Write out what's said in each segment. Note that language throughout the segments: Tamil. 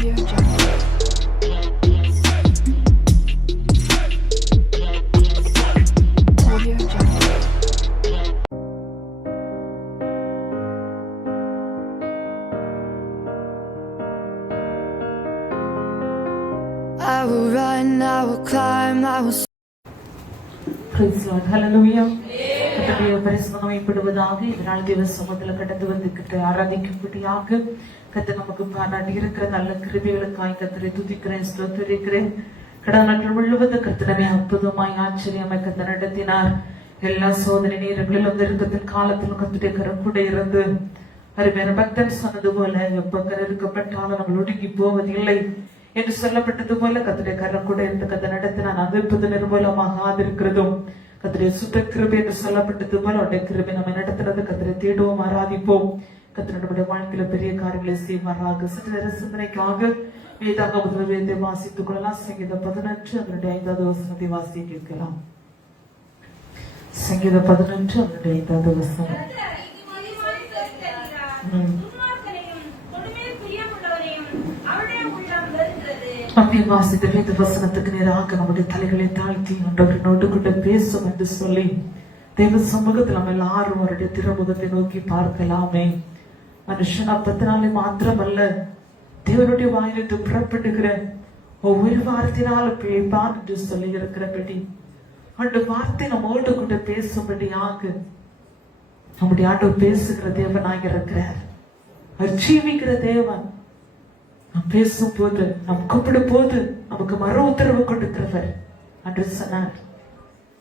I will run, I will climb, I will. Praise Lord, hallelujah. கர்த்தருடைய பரிசுத்தம் அமைப்படுவதாக. இதனால் தேவ சமூகத்தில் கடந்து வந்து ஆராதிக்கும்படியாக கர்த்தர் நமக்கு பாராட்டி இருக்கிற நல்ல கிருபைகளுக்காய் கர்த்தரை துதிக்கிறேன், ஸ்தோத்திரிக்கிறேன். கடந்த நாட்கள் முழுவதும் கர்த்தரை அற்புதமாய் ஆச்சரியமாய் கர்த்தர் நடத்தினார். எல்லா சோதனை நேரங்களிலும் நெருக்கத்தின் காலத்திலும் கர்த்தருடைய கரம் கூட இருந்து அருமையான பக்தன் சொன்னது போல எப்பக்கர் இருக்கப்பட்டாலும் நம்ம ஒடுங்கி போவதில்லை என்று சொல்லப்பட்டது போல கர்த்தருடைய கரம் கூட இருந்து கர்த்தர் நடத்தினார். அது நிர்மூலமாக ஆதிருக்கிறதும் கர்த்தருடைய சுத்த கிருபை என்று சொல்லப்பட்டது போல அவருடைய கிருபை நம்ம நடத்துறது. கர்த்தரை தேடுவோம், ஆராதிப்போம். கர்த்தர் நம்முடைய வாழ்க்கையில பெரிய காரியங்களை செய்வாராக. சற்று சிந்தனைக்காக வேதாகமத்தை வாசித்துக் கொள்ளலாம். சங்கீதம் 11 அதனுடைய 5வது வசனத்தை வாசி கேட்கலாம். சங்கீதம் 11 அதனுடைய 5வது வசனம். அப்படி வாசித்த வேத வசனத்துக்கு நேராக நம்முடைய தலைகளை தாழ்த்தி நோட்டு கொண்டு பேசும் என்று சொல்லி தேவ சமூகத்தில் நம்ம எல்லாரும் அவருடைய திருமுகத்தை நோக்கி பார்க்கலாமே. மனுஷன் அப்பத்தினாலே மாத்திரமல்ல, தேவனுடைய வாயிலிருந்து புறப்படுகிற ஒவ்வொரு வார்த்தையினாலும் பேபான் என்று சொல்லி இருக்கிறபடி அந்த வார்த்தை நம்மோடு கூட பேசும்படியாக நம்முடைய ஆண்டவர் பேசுகிற தேவனாக இருக்கிறார். ஜீவிக்கிற தேவன். நாம் பேசும் போது, நாம் கூப்பிடும் போது நமக்கு மறு உத்தரவு கொடுக்கிறவர் என்று சொன்னார்.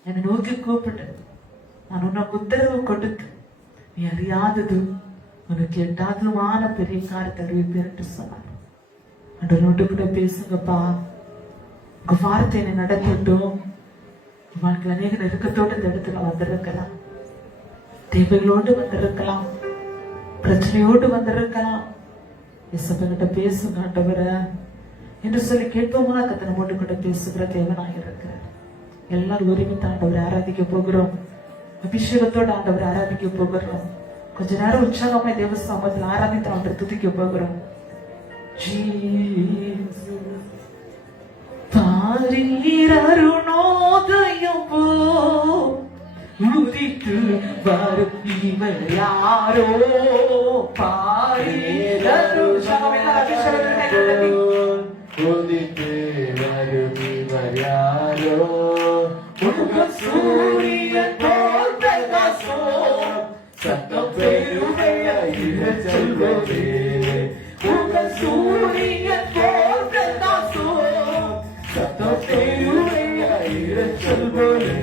என்னை நோக்கி கூப்பிட்டு நான் உனக்கு உத்தரவு கொடுத்து நீ அறியாதது உனக்கு எட்டாததுமான பெரிய காரியத்தை அறிவிப்பேன் என்று சொன்னார். அன்று நோட்டு கூட பேசுங்கப்பா, உங்க வார்த்தை என்னை நடத்தட்டும். வாழ்க்கை அநேக நெருக்கத்தோடு இந்த இடத்துல வந்திருக்கலாம், தேவைகளோடு வந்திருக்கலாம், பிரச்சனையோடு வந்திருக்கலாம். இயேசுகிட்ட பேசுங்க ஆண்டவரே என்று சொல்லி கேட்போம்னா கர்த்தர் நம்மோடு கூட பேசுகிற தேவனாக இருக்கிறார். எல்லாரும் ஒருமித்த ஆண்டவரை ஆராதிக்க போகிறோம். அபிஷேகத்தோடு ஆண்டவரை ஆராதிக்க போகிறோம். கொஞ்ச நேரம் உற்சாகமா தேவ சமூகத்தில் ஆராதித்து ஆண்டவரை துதிக்க போகிறோம். அருணோதயம் போ உதித்து வரும் இவர் யாரோ பாரேதரு உதித்து வரும் இவர் யாரோ சூரியன் போல் பிரகாசோ சத்தம் பெருமையாயிர செல்வதே சூரியன் போல் பிரகாசோ சத்தம் பெருமையாயிர செல்வதே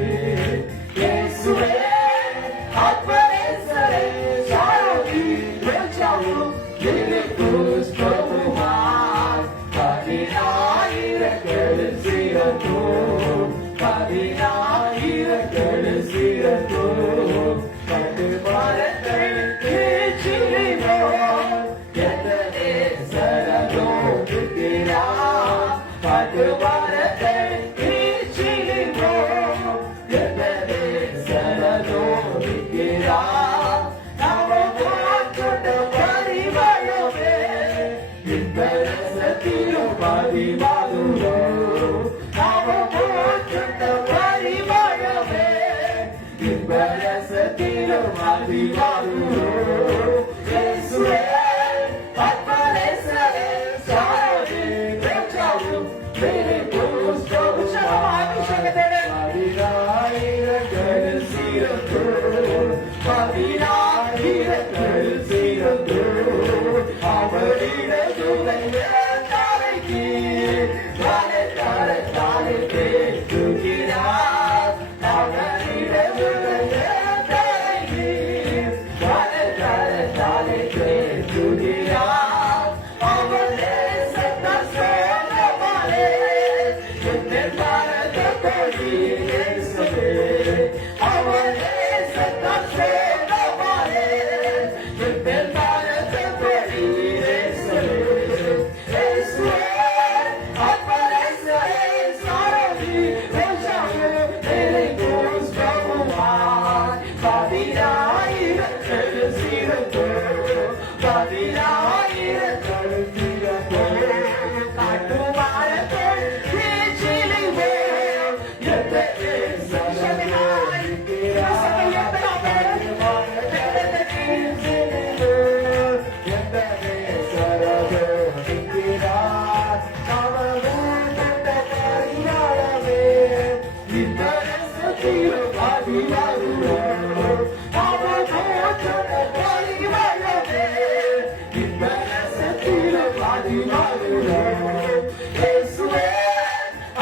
வருவோம். இயேசுவே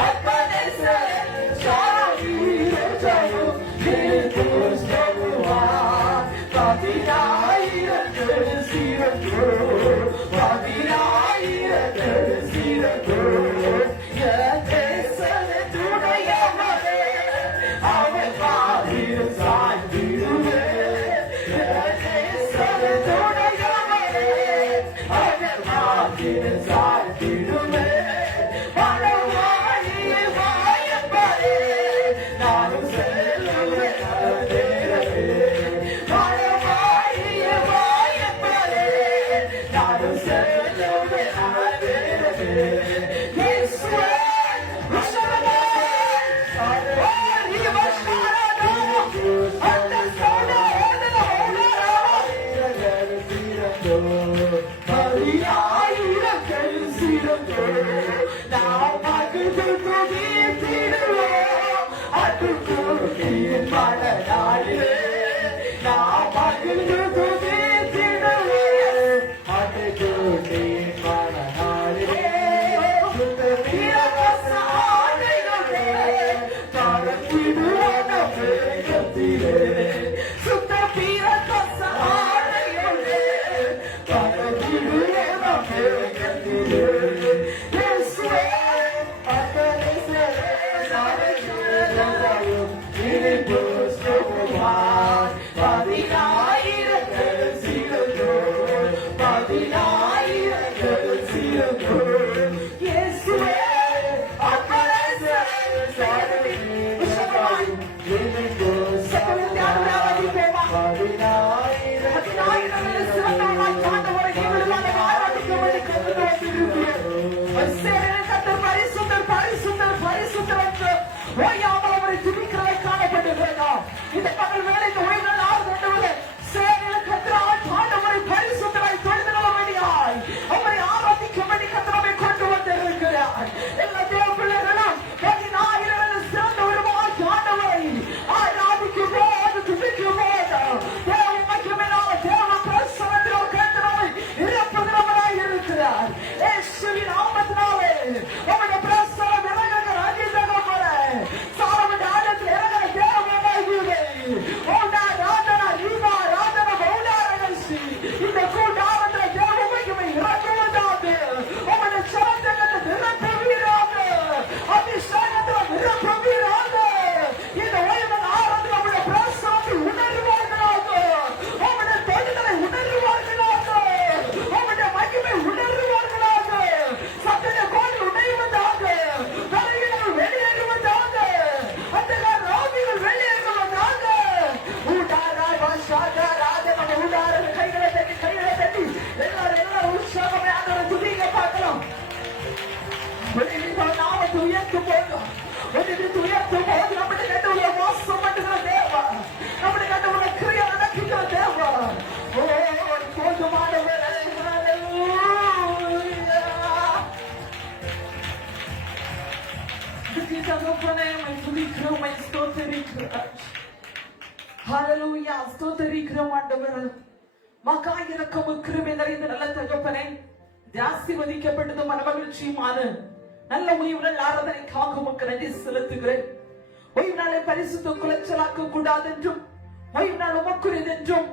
அப்பனேசர் சாவீரஜயம் கிறிஸ்துவான் பதினாயிரங்கள் சிறந்தோ பதினாயிரங்கள் சிறந்தோ என் தேசத்துடையவரே அவன் பாதியில் சாய்ந்திடுவே என் தேசத்துடையவரே அவன் பாதியில் சாய்ந்திடுவே பரவாயில்லை வாயப்பரே நானும் செல்லுவேன் நேரவே பரவாயில்லை வாயப்பரே நானும் செல்லுவேன் நேரவே இயேசுவே வசனமே நீ வசனமே அந்த சோதனை மரியாயிரங்கள் சிறந்தோ நாம் மகிழ்ந்து துதித்திடுவோம் அடுத்தூட்டியின் மனநாளிலே நாம் மகிழ்ந்து துதித்திடுவோம் அடுத்தூட்டியின் மனநாளிலே சுத்த வீரவசானைகளே தரத்திடுவோம் வேகத்திலே சுத்த வீரவசானைகளே தரத்திடுவோம் வேகத்திலே இயேசுவே அப்பனேசரே சாவீரஜயம் கிறிஸ்துவான் பதினாயிரங்கள் சிறந்தோ பதினாயிரங்கள் சிறந்தோ இயேசுவே அப்பனேசரே சாவீரஜயம் பதினாயிரங்கள் சிறந்தோ ஆண்டவரை எங்களுக்காக ஆராதிக்கும்படி கொண்டு வந்திருக்கிறோம். கர்த்தர் பரிசுத்தர் பரிசுத்தர் பரிசுத்தர் என்று ஓயாமல் அவரை துதிக்கிறதை காணப்படுகிறதா இந்த பகல் வேலை இந்த ஓய்வு நாள் ஆண்டவரே சேனையில் கர்த்தர் ஆண்டவரை பரிசுத்தராய் தொழுதுகிறபடியாய் அவரை ஆராதிக்கும்படி கர்த்தரை கொண்டு வந்திருக்கிறார். எல்லா தேவ பிள்ளைகளும் 10,000 சிறந்தவருமாய் ஆண்டவரை ஆராதிக்கும் போது துதிக்கும் போது தேவ மகிமையினால தேவ பிரசன்னத்தினால் கர்த்தரை நிரப்புகிறவராய் இருக்கிறார். இயேசுவின் நாமத்தினாலே அவருடைய பிரசன்னம் இறங்குகிற அதிதகமரே சாலமோன் ஆலயத்தில் இறங்குகிற தேவனாகியுமே ஓடா ராதனா ரீமா ராதனா பௌலாரகசி இந்த கூடாரத்தில் தேவ மகிமை இறங்குவதாக அவருடைய சரத்தகத்தை நிரப்புவீராக அபிஷேகத்தில் நிரப்புவீராக இந்த ஓய்வன் ஆராதனை அவருடைய பிரசன்னத்தை உணர்வார்களாக அவருடைய தொழிலை உணர்வார்களாக அவருடைய மகிமை உணர்வார்களாக சத்திய கோடி உடைவதாக தலைகள் வெளியேறுவதாக அத்தகைய ராவிகள் வெளியேறுவதாக ஊடாரா பாஷாதா ராஜன ஊடார கைகளை தட்டி எல்லாரும் உற்சாகமே ஆண்டவரை துதிக்க பார்க்கலாம். நாமத்தை உயர்த்தும் போது உயர்த்தும் போது நம்முடைய கட்டுள்ள மோசம் பண்ணுகிற தேவா நம்முடைய கட்டுள்ள கிரியை நடக்கிற தேவா ஓ போதுமானவரே தகப்பனே துதிக்கிறோம் ஸ்தோத்தரிக்கிறோம். ஹல்லேலூயா ஸ்தோத்தரிக்கிறோம் ஆண்டவரே மகா இரக்கமும் கிருபை நிறைந்த நல்ல தகப்பனே ஆசீர்வதிக்கப்பட்டது மனமகிழ்ச்சியுமான நல்ல ஓய்வுநாள் ஆராதனைக்காக உமக்கு நன்றி செலுத்துகிறேன். ஓய்வு நாளை பரிசுத்த குலைச்சலாக்க கூடாது என்றும் ஓய்வு நாள் உமக்குரியது என்றும்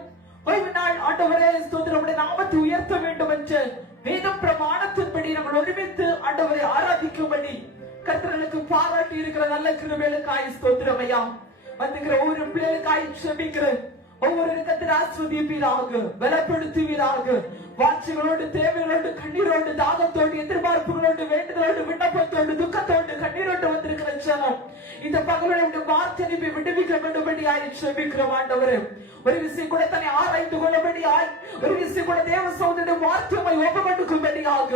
ஓய்வு நாள் ஆண்டவரே ஸ்தோத்திரமுடைய நாமத்தை உயர்த்த வேண்டும் என்று வேதம் பிரமாணத்தின்படி நாங்கள் ஒருமித்து ஆண்டவரை ஆராதிக்கும்படி கர்த்தர்களுக்கு பாராட்டி இருக்கிற நல்ல கிருபைகளுக்காய் ஸ்தோத்திரம் ஐயா. வந்துகிற ஒவ்வொரு பிள்ளைகளுக்காய் செபிக்கிறேன். ஒவ்வொரு கர்த்தர் ஆசீர்வதிப்பீராக பலப்படுத்துவீராக வாஞ்சைகளோடு தேவைகளோடு கண்ணீரோடு தாகத்தோடு எதிர்பார்ப்புகளோடு வேண்டுதலோடு விண்ணப்பத்தோடு துக்கத்தோடு கண்ணீரோடு வந்திருக்கிற ஜனம் இந்த பகலுடைய வார்த்தை அனுப்பி விடுவிக்க வேண்டும்படியாய் செபிக்கிறோம் ஆண்டவரே. ஒரு விஷயம் கூட தன்னை ஆராய்ந்து கொள்ளபடியாய் ஒரு விஷயம் கூட தேவ சகோதரனுடைய வார்த்தையை ஒப்புக்கொண்டுக்கும்படியாக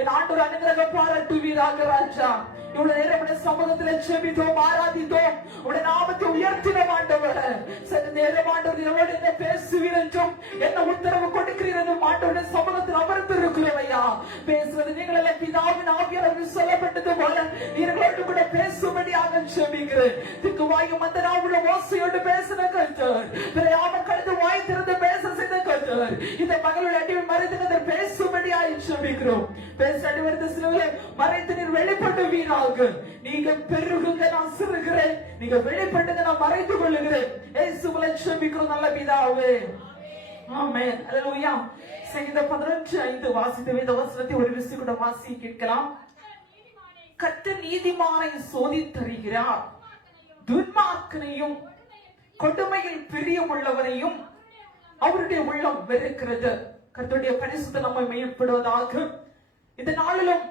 என் ஆண்டவர் அனுகிரக பாராட்டுவீராக ராஜா. இவ்வளவு நேரம் சமூகத்தில் செபித்தோம் ஆராதித்தோம் உடைய நாமத்தை உயர்த்தினோம் ஆண்டவரே. சற்று நேரம் ஆண்டவர் என்னோடு என்ன பேசுவீர் என்றும் என்ன உத்தரவு கொடுக்கிறீர் என்றும் ஆண்டவருடைய சமூகத்தில் அமர்ந்து இருக்கிறோம் ஐயா. பேசுவது நீங்கள் எல்லாம் பிதாவின் ஆவியானவர் சொல்லப்பட்டது போல நீங்களோடு கூட பேசும்படியாக செபிக்கிறேன். திக்கு வாயும் அந்த நாவுடைய ஓசையோடு பேசின கர்த்தர் பிரயாம கழுது வாய் திறந்து பேச செய்த கர்த்தர் ஆண்டவர் இந்த மகளுடைய அடிமை மறைத்து பேசும்படியாய் ஜெபிக்கிறோம். பேச அடிவருத்த சிலுவையிலே மறைத்து நீர் வெளிப்படுவீராக. நீங்க பெருகுங்க, நான் சிறுகிறேன். நீங்க வெளிப்படுங்க, நான் மறைத்து கொள்ளுகிறேன். இயேசுவிலே ஜெபிக்கிறோம் நல்ல பிதாவே. ஆமென். அல்லேலூயா. சங்கீதம் 11:5 வாசித்த வேத வசனத்தை ஒரு விசை கூட வாசி கேட்கலாம். கர்த்தர் நீதிமானை சோதித்தருகிறார், துன்மார்க்கனையும் கொடுமையில் பிரியமுள்ளவரையும் அவருடைய உள்ளம் வெறுக்கிறது. கர்த்தருடைய பரிசுத்த நம்மை மேம்படுவதாக. இந்த நாளிலும்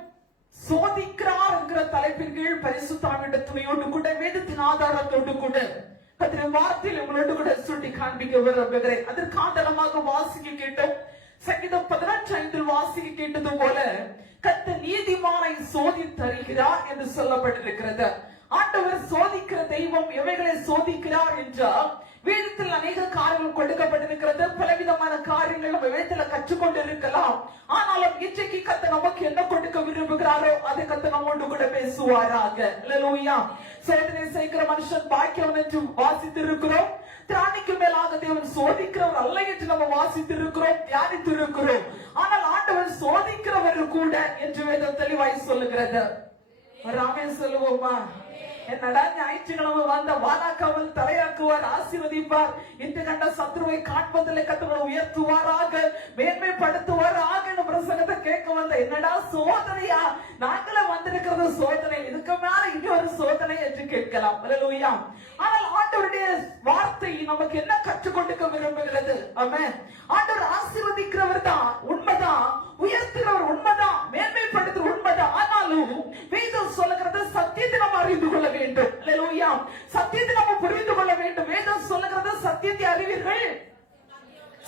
சோதிக்கிறார் என்கிற தலைப்பின் கீழ் பரிசுத்தாவிட துணையோடு கூட வேதத்தின் ஆதாரத்தோடு கூட கர்த்தருடைய வார்த்தையில் உங்களோடு கூட சுட்டி காண்பிக்க விரும்புகிறேன். அதற்கு ஆதாரமாக வாசிக்க கேட்டோம். சங்கீதம் 11:5 வாசிக்க கேட்டது போல கர்த்தர் நீதிமானை சோதித்தருகிறார் என்று சொல்லப்பட்டிருக்கிறது. ஆண்டவர் சோதிக்கிற தெய்வம். எவைகளை சோதிக்கிறார் என்றால் வேதத்தில் அநேக காரியங்கள் கொடுக்கப்பட்டிருக்கிறது. பலவிதமான காரியங்கள் நம்ம வேதத்தில் கற்றுக்கொண்டு இருக்கலாம். ஆனாலும் இன்றைக்கு கர்த்தர் நமக்கு என்ன கொடுக்க விரும்புகிறாரோ அதை கர்த்தர் நம்மோடு கூட பேசுவாராக. அல்லேலூயா. சோதனை செய்கிற மனுஷன் பாக்கியவன் என்று வாசித்திருக்கிறோம். திராணிக்கு மேலாக தேவன் சோதிக்கிறவர் அல்ல என்று நம்ம வாசித்திருக்கிறோம், தியானித்திருக்கிறோம். ஆனால் ஆண்டவர் சோதிக்கிறவர் கூட என்று வேதம் தெளிவாய் சொல்லுகிறது. ராமே சொல்லுவோமா? என்னடா ஞாயிற்றுக்கிழமை வந்த வானாக்காமல் தலையாக்குவார், ஆசீர்வதிப்பார். இன்று கண்ட சத்ருவை காண்பதில்லை கர்த்தர் உயர்த்துவாராக, மேன்மைப்படுத்துவாராக என்ற பிரசங்கத்தை கேட்க வந்த என்னடா சோதனையா? நாங்களே வந்திருக்கிறது சோதனை, இதுக்கு மேல இன்னொரு சோதனை என்று கேட்கலாம். அல்லேலூயா. ஆனால் ஆண்டவருடைய வார்த்தை நமக்கு என்ன கற்றுக் கொடுக்க விரும்புகிறது? ஆமென். ஆண்டவர் ஆசீர்வதிக்கிறவர் தான் உண்மைதான், உயர்த்துகிறவர் உண்மைதான், மேன்மைப்படுத்துகிற உண்மைதான். ஆனாலும் வேதம் சொல்லுகிறது சத்தியத்தை நம்ம அறிந்து கொள்ள வேண்டும். அல்லேலூயா. சத்தியத்தை நம்ம புரிந்து கொள்ள வேண்டும். வேதம் சொல்லுகிறது சத்தியத்தை அறிவீர்கள்,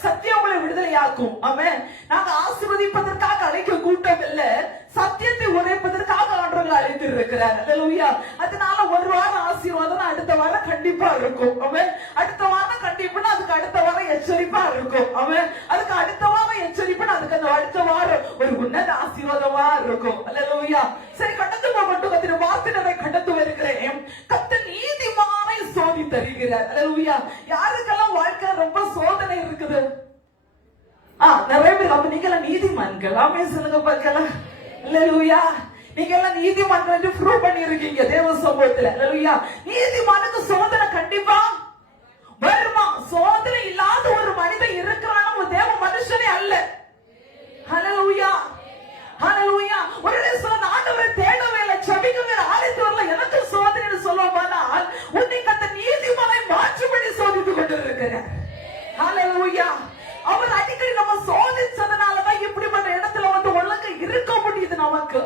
சத்தியம் உங்களை விடுதலையாக்கும். ஆமென். நாங்க ஆசீர்வதிப்பதற்காக அழைக்க கூட்டம் இல்ல, சத்தியத்தை உரைப்பதற்காக ஆண்டவர்கள் அழைத்திருக்கிறார். அல்லேலூயா. அதனால ஒரு வாரம் ஆசீர்வாதம் அடுத்த வாரம் கண்டிப்பா இருக்கும். ஆமென். அடுத்த வாரம் கண்டிப்பா அதுக்கு அடுத்த வாரம் எச்சரிப்பா இருக்கும். ஆமென். அதுக்கு அடுத்த வாரம் எச்சரிப்பா அதுக்கு அந்த அடுத்த வாரம் ஒரு உன்னத ஆசீர்வாதமா இருக்கும். அல்லேலூயா. சரி, கடந்து போகட்டும். கர்த்தருடைய வார்த்தையை கடந்து வருகிறேன். கர்த்தர் நீதிமானை சோதித்தருகிறார். அல்லேலூயா. யாருக்கெல்லாம் வாழ்க்கை ரொம்ப சோதனை இருக்குது? நிறைய பேர் அப்ப நீங்க எல்லாம் நீதிமான்கள். ஆமென் சொல்லுங்க பார்க்கலாம். அல்லேலூயா. நீங்க எல்லாம் நீதிமான்கள் என்று ப்ரூவ் பண்ணி இருக்கீங்க தேவ சமூகத்துல. அல்லேலூயா. நீதிமானுக்கு சோதனை கண்டிப்பா வருமா? சோதனை இல்லாத ஒரு மனிதன் இருக்கிறான் ஒரு தேவ மனுஷனே அல்ல. அல்லேலூயா. அல்லேலூயா. ஒருவேளை சொல்ல ஆண்டவரை தேடவே இல்லை, ஜெபிக்கவே இல்லை, ஆலயத்துக்கு வரல, எனக்கு சோதனை சொல்லுவானால் உன்னை கர்த்தர் நீதிமானை மாற்றும்படி சோதித்துக் கொண்டிருக்கிறார். அல்லேலூயா. அவர் அடிக்கடி நம்ம சோதிச்சதுனாலதான் இப்படிப்பட்ட இடத்துல வந்து ஒழுங்கு இருக்க முடியுது நமக்கு.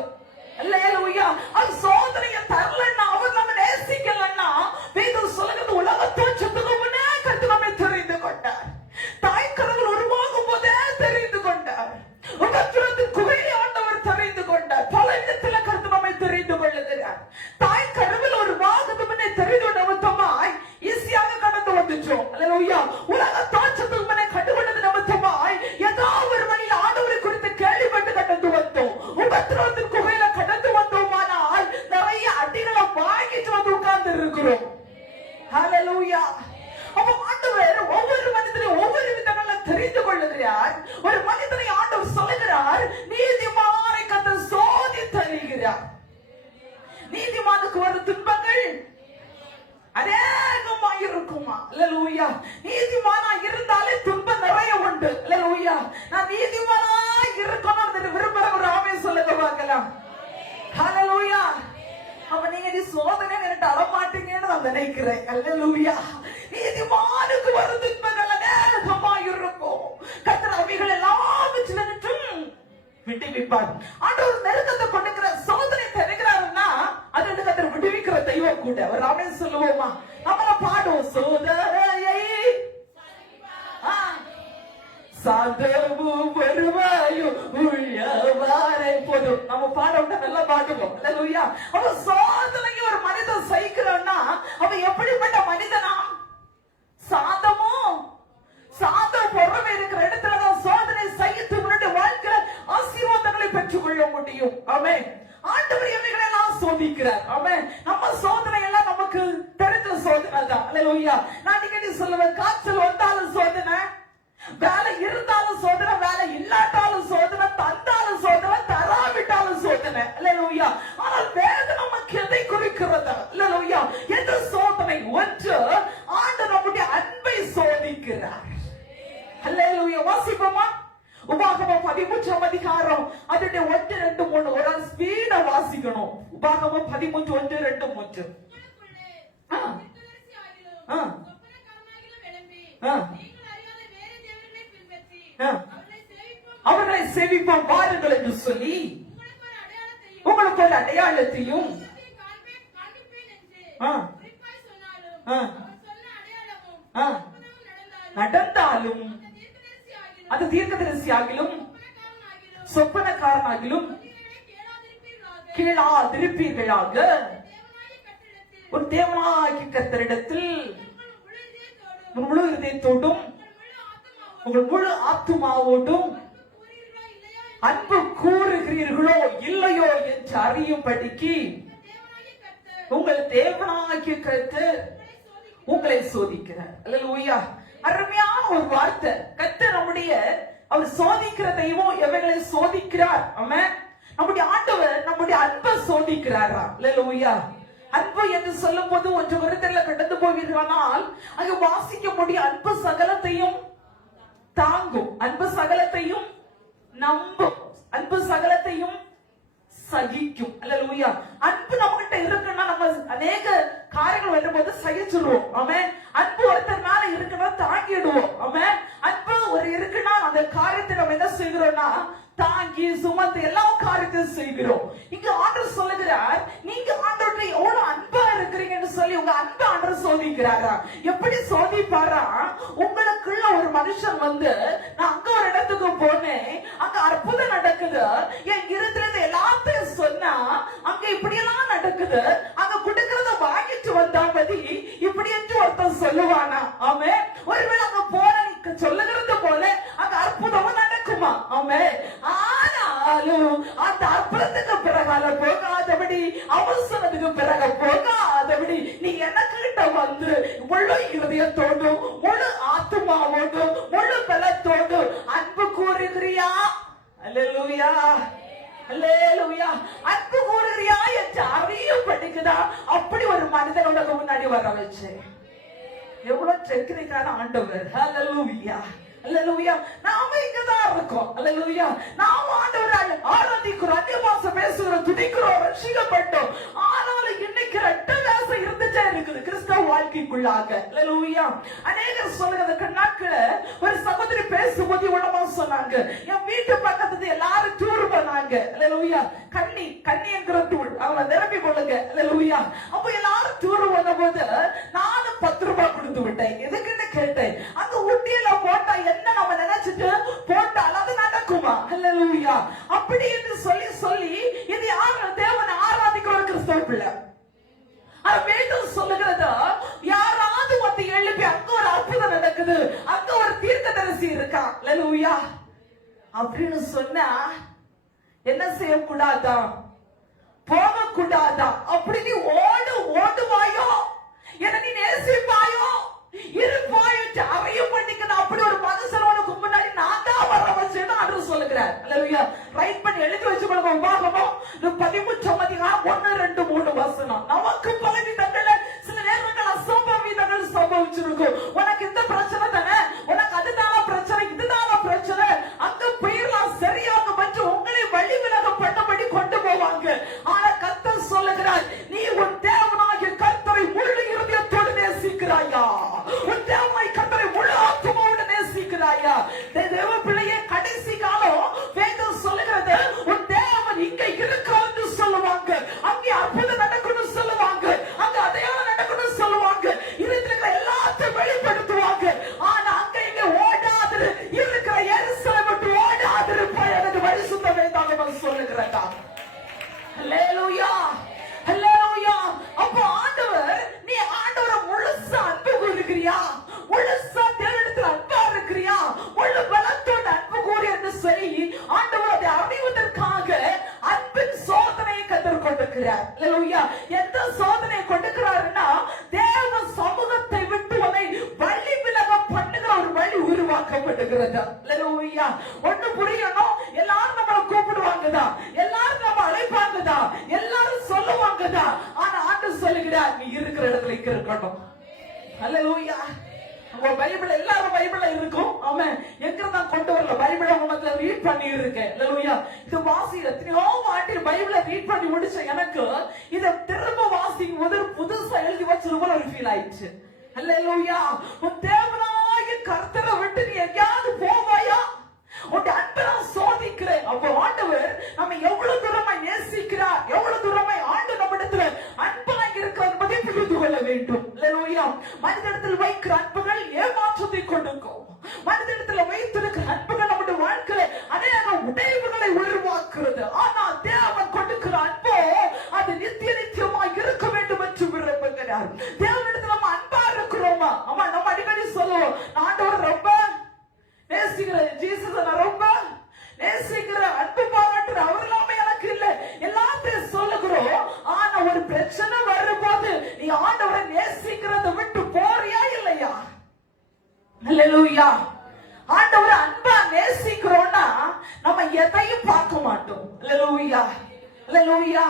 அல்லேலூயா. அது சோதனையை தரலன்னா, அவர் நம்ம நேசிக்கலன்னா, வேதம் சொல்லுகிறது உலக தோற்றத்துக்கு முன்னே கர்த்தர் நம்மை தெரிந்து கொண்டார். தாய் கருவில் உருவாகும் போதே தெரிந்து கொண்டார். உபத்திரத்தின் குகையை ஆண்டவர் தெரிந்து கொண்டார். பல இடத்துல கர்த்தர் நம்மை தெரிந்து கொள்ளுகிறார். தாய் கருவில் உருவாகும் முன்னே தெரிந்து நிமித்தமாய் ஈஸியாக கடந்து வந்துட்டோம். அல்லேலூயா. உலக தோற்றத்துக்கு முன்னே கண்டுகொண்டது நிமித்தமாய் ஏதாவது ஒரு வழியில் ஆண்டவரை குறித்து கேள்விப்பட்டு கடந்து வந்தோம். உபத்திரத்தின் குகையில கடந்து வந்தோமானால் நிறைய அடிகளை வாங்கிட்டு வந்து உட்கார்ந்து இருக்கிறோம். ஹல்லேலூயா. அப்ப ஆண்டவர் ஒவ்வொரு மனிதனையும் ஒவ்வொரு விதங்கள்ல தெரிந்து கொள்ளுகிறார். ஒரு மனிதனை ஆண்டவர் சொல்லுகிறார் நீதிமானை கர்த்தர் சோதித்தருகிறார். நீதிமானுக்கு வரும் துன்பங்கள் அநேகமா இருக்குமா? அல்லேலூயா. நீதிமானா இருந்தாலே துன்பம் நிறைய உண்டு. அல்லேலூயா. நான் நீதிமானா இருக்கணும் விரும்புறவர் ஆமென் சொல்லுங்க பார்க்கலாம். ஹல்லேலூயா. அப்ப நீங்க நீ சோதனை எனக்கு அழமாட்டீங்கன்னு நான் நினைக்கிறேன். அல்லேலூயா. நீதிமானுக்கு வரும் துன்பங்கள் அநேகமா இருக்கும். கர்த்தர் அவைகள் எல்லாவற்றிலும் விடுவிப்பார். ஆண்டவர் நெருக்கத்தை கொண்டுக்கிற சோதனை தருகிறாருன்னா அது கர்த்தர் விடுவிக்கிற தெய்வம் கூட. அவர் ஆமென் சொல்லுவோமா? நம்மள பாடுவோம். சோதனையை சாதவும் வருவாயும் உள்ளவாரை போதும். நம்ம பாடவுட்ட நல்லா பாடுவோம். அல்லேலூயா. அவ சோதனைக்கு ஒரு மனிதன் சகிக்கிறான்னா அவன் எப்படிப்பட்ட மனிதனா? சாதம் பொறுமை இருக்கிற இடத்துலதான் சோதனை சகித்து முன்னாடி வாழ்க்கை ஆசீர்வாதங்களை பெற்றுக் கொள்ள முடியும். ஆமென். ஆண்டவர் எவைகளை எல்லாம் சோதிக்கிறார். ஆமென். நம்ம சோதனை எல்லாம் நமக்கு தெரிஞ்ச சோதனை தான். அல்லேலூயா. நான் அடிக்கடி சொல்லுவேன், காய்ச்சல் வந்தாலும் சோதனை, வேலை இருந்தாலும் சோதனை, வேலை இல்லாட்டாலும் சோதனை, தந்தாலும் சோதனை, தராவிட்டாலும் சோதனை. அல்லேலூயா. ஆனால் வேதனை நமக்கு எதை குறிக்கிறது? அல்லேலூயா. எந்த சோதனை? ஒன்று, ஆண்டவர் நம்முடைய அன்பை சோதிக்கிறார். அல்லேலூயா. வாசிப்போமா? உபாகமம் 13 அதிகாரம் அதனுடைய 1, 2, 3 ஒரு ஸ்பீடா வாசிக்கணும். உபாகமம் 13 1, 2, 3. அவர்களை சேவிப்போம் வாருங்கள் என்று சொல்லி உங்களுக்கு ஒரு அடையாளத்தையும் நடந்தாலும் அது தீர்க்கதரிசியாகிலும் சொப்பனக்காரனாகிலும் கேளாதிருப்பீர்களாக ஒரு தேவனாகிய கர்த்தரிடத்தில் உங்கள் முழு இதயத்தோடும் உங்கள் முழு ஆத்துமாவோடும் அன்பு கூறுகிறீர்களோ இல்லையோ என்று அறியும்படிக்கு உங்கள் தேவனாகிய கர்த்தர் உங்களை சோதிக்கிறார். அல்லேலூயா. அருமையான ஒரு வார்த்தை. கர்த்தர் அவர் சோதிக்கிற தெய்வம் எவைகளை சோதிக்கிறார்? ஆமென். நம்முடைய ஆண்டவர் நம்முடைய அன்பை சோதிக்கிறாரா? அல்லேலூயா. அன்பு என்று சொல்லும் போது ஒன்று வருடத்துல கடந்து போவீர்களானால் அங்கு வாசிக்க முடிய அன்பு சகலத்தையும் தாங்கும், அன்பு சகலத்தையும் நம்பும், அன்பு சகலத்தையும் சகிக்கும். அல்லேலூயா. அன்பு நம்மகிட்ட இருக்குன்னா நம்ம அநேக காரியங்கள் வரும்போது சகிச்சிருவோம். ஆமென். அன்பு ஒருத்தர் மேல இருக்குன்னா தாங்கிடுவோம். ஆமென். அன்பு ஒரு இருக்குன்னா அந்த காரியத்தை நம்ம என்ன செய்கிறோம்னா தாங்கி சுமந்து எல்லா காரியத்தையும் செய்கிறோம். இங்க ஆண்டவர் சொல்லுகிறார், நீங்க ஆண்டவரை எவ்வளவு அன்பா இருக்கிறீங்கன்னு சொல்லி உங்க அன்பை ஆண்டவர் சோதிக்கிறாரா? எப்படி சோதிப்பாரா? உங்களுக்குள்ள ஒரு மனுஷன் நான் அங்க ஒரு இடத்துக்கு போனேன், அங்க அற்புதம் நடக்குது, என் இருந்தது எல்லாத்தையும் சொன்னா அங்க இப்படி எல்லாம் நடக்குது, அங்க கொடுக்கறத வாங்கிட்டு வந்தா பதி இப்படி என்று ஒருத்தன் சொல்லுவானா? ஆமே. ஒருவேளை அங்க போன சொல்லுகிறது போல அங்க அற்புதமும் நடக்குமா? ஆமே. ஆனாலும் அந்த அற்புதத்துக்கு பிறகால போகாதபடி, அவசரத்துக்கு பிறகு போகாதபடி நீ எனக்கு கிட்ட வந்து முழு இருதயத்தோடும் முழு ஆத்துமாவோடும் முழு பலத்தோடும் அன்பு கூறுகிறியா? அல்லேலூயா. அல்லேலூயா. அன்பு கூறுகிறியா என்று அறியப்படுகிறதா? அப்படி ஒரு மனிதனோட முன்னாடி வர வச்சு எவ்வளவு டெக்னிக்கான ஆண்டவர். அல்லேலூயா. அல்லேலூயா. நாம இங்கதான் இருக்கோம். அல்லேலூயா. நாம ஆண்டவரை ஆராதிக்கிறோம், அந்நிய பாஷை பேசுகிறோம், துதிக்கிறோம், ரட்சிக்கப்பட்டோம். ஆனாலும் இன்னைக்கு ரெட்ட வேஷம் இருந்துட்டே இருக்குது கிறிஸ்தவ வாழ்க்கைக்குள்ளாக. அல்லேலூயா. அநேகர் சொல்லுகிற நாட்கள ஒரு சகோதரி பேசும்போது இவ்வளவா சொன்னாங்க, என் வீட்டு பக்கத்துல எல்லாரும் டூர் பண்ணாங்க. அல்லேலூயா. கண்ணிங்கிற டூர் அவங்களை நிரப்பி கொள்ளுங்க. அல்லேலூயா. அப்ப எல்லாரும் டூர் வந்தபோது நானும் 10 ரூபாய் கொடுத்து விட்டேன். எதுக்குன்னு கேட்டேன். அங்க ஊட்டியில போட்டா என்ன நம்ம நினைச்சிட்டு போட்டால் அது நடக்குமா? அல்லேலூயா. அப்படி என்று சொல்லி இது யாரு? தேவனை ஆராதிக்கிற ஒரு கிறிஸ்தவ பிள்ளை. வேதம் சொல்லுகிறது, யாராவது எழுப்பி அங்க ஒரு அற்புதம் நடக்குது, அங்க ஒரு தீர்க்கதரிசி இருக்கா, அல்லேலூயா அப்படின்னு சொன்னா என்ன செய்யக்கூடாதா? போகக்கூடாதா? அப்படி நீ ஓடுவாயோ? என்ன நீ நேசிப்பாயோ? இருப்பாயோ? அறையும் பண்ணிக்கணும். அப்படி ஒரு மனுஷனோட முன்னாடி நான் தான் வர வச்சேன்னு ஆண்டவர் சொல்லுகிறார். அல்லேலூயா. ரைட் பண்ணி எழுதி வச்சுக்கொள்ளுங்க. உபாகமம் 13 அதிகாரம் 1, 2, 3 வசனம். நமக்கு பலவிதங்கள்ல சில நேரங்கள் அசம்பவிதங்கள் சம்பவிச்சிருக்கும். உனக்கு இந்த பிரச்சனை தானே, உனக்கு அதுதான பிரச்சனை, இதுதான பிரச்சனை, அங்க போயிடலாம் சரியாக பற்றி உங்களை வழி விலக பண்ணபடி கொண்டு போவாங்க. ஆனா கர்த்தர் சொல்லுகிறார், நீ உன் தேவனாகிய கர்த்தரை முழு இருதயத்தோடு நேசிக்கிறாயா? உன் தேவனாகிய கர்த்தரை முழு ஆத்துமாவோடு நேசிக்கிறாயா? தேவ பிள்ளையே, கடைசி காலம் வேதம் சொல்லுகிறது, உன் தேவன் இங்க இருக்கிறான்னு சொல்லுவாங்க, அங்கே அற்புதம் நடக்கணும்னு சொல்லுவாங்க, அங்க அடையாளம் நடக்கணும்னு சொல்லுவாங்க, இருக்கிற எல்லாத்தையும் வெளிப்படுத்துவாங்க. ஆனா அங்க இங்க ஓடாது இருக்கிற எருசலேம் விட்டு ஓடாதிருப்பாய் எனக்கு பரிசுத்த வேதாகமம் சொல்லுகிறதா. அல்லேலூயா. அல்லேலூயா. அப்ப ஆண்டவர், நீ ஆண்டவரை முழுசா அன்பு கூறுகிறியா? முழுசா தேவனிடத்தில் அன்பா இருக்கிறியா? முழு பலத்தோடு அன்பு கூறி என்று சொல்லி ஆண்டவர் அதை அறிவதற்காக அன்பின் சோதனையை கற்றுக் கொண்டிருக்கிறார். அல்லேலூயா. எந்த சோதனையை கொண்டிருக்கிறாருன்னா, தேவ சமூகத்தை விட்டு உன்னை வழி விலக பண்ணுகிற ஒரு வழி உருவாக்க திறக்கப்படுகிறதா. அல்லேலூயா. ஒண்ணு புரியணும், எல்லாரும் நம்மளை கூப்பிடுவாங்கதான், எல்லாரும் நம்ம அழைப்பாங்கதான், எல்லாரும் சொல்லுவாங்கதான். ஆனா ஆண்டவர் சொல்லுகிறார், நீ இருக்கிற இடத்துல இங்க இருக்கணும். அல்லேலூயா. பைபிள் எல்லாரும் பைபிள்ல இருக்கும். ஆமென். எங்க தான் கொண்டு வரல, பைபிள உனக்கு ரீட் பண்ணி இருக்கேன். அல்லேலூயா. இது வாசி எத்தனையோ வாட்டி பைபிள ரீட் பண்ணி முடிச்ச எனக்கு இத திரும்ப வாசிக்கும் போது புதுசா எழுதி வச்சிருக்க ஒரு ஃபீல் ஆயிடுச்சு. அல்லேலூயா. உன் தேவனாகிய கர்த்தரை விட்டு நீ எங்கேயாவது போவாயா? உன் அன்பை நான் சோதிக்கிறேன். அப்போ ஆண்டவர் நம்ம எவ்வளவு தூரமாய் நேசிக்கிறார், எவ்வளவு தூரமாய் ஆண்டு நம்மிடத்துல அன்பாக இருக்கிற என்பதை புரிந்து கொள்ள வேண்டும். அல்லேலூயா. மனிதனிடத்தில் வைக்கிற அன்புகள் ஏமாற்றத்தை கொடுக்கும். மனிதனிடத்தில் வைத்திருக்கிற அன்புகள் நம்முடைய வாழ்க்கையில அநேக உடைவுகளை உருவாக்குறது. ஆனால் தேவன் கொடுக்கிற அன்போ அது நித்திய நித்தியமாய் இருக்க வேண்டும் என்று விரும்புகிறார். தேவனிடத்தில் நம்ம அன்பா இருக்கிறோமா? ஆமா, நம்ம அடிக்கடி சொல்லுவோம், ஆண்டவர் ரொம்ப நேசிக்கிற, ஜீசஸ் நான் ரொம்ப நேசிக்கிற, அன்பு பாராட்டுற, அவர் இல்லாம எனக்கு இல்ல, எல்லாத்தையும் சொல்லுகிறோம். ஆனா ஒரு பிரச்சனை வரும்போது நீ ஆண்டவரை நேசிக்கிறத விட்டு போறியா இல்லையா? அல்லேலூயா. ஆண்டவரை அன்பா நேசிக்கிறோம்னா நம்ம எதையும் பார்க்க மாட்டோம். அல்லேலூயா. அல்லேலூயா.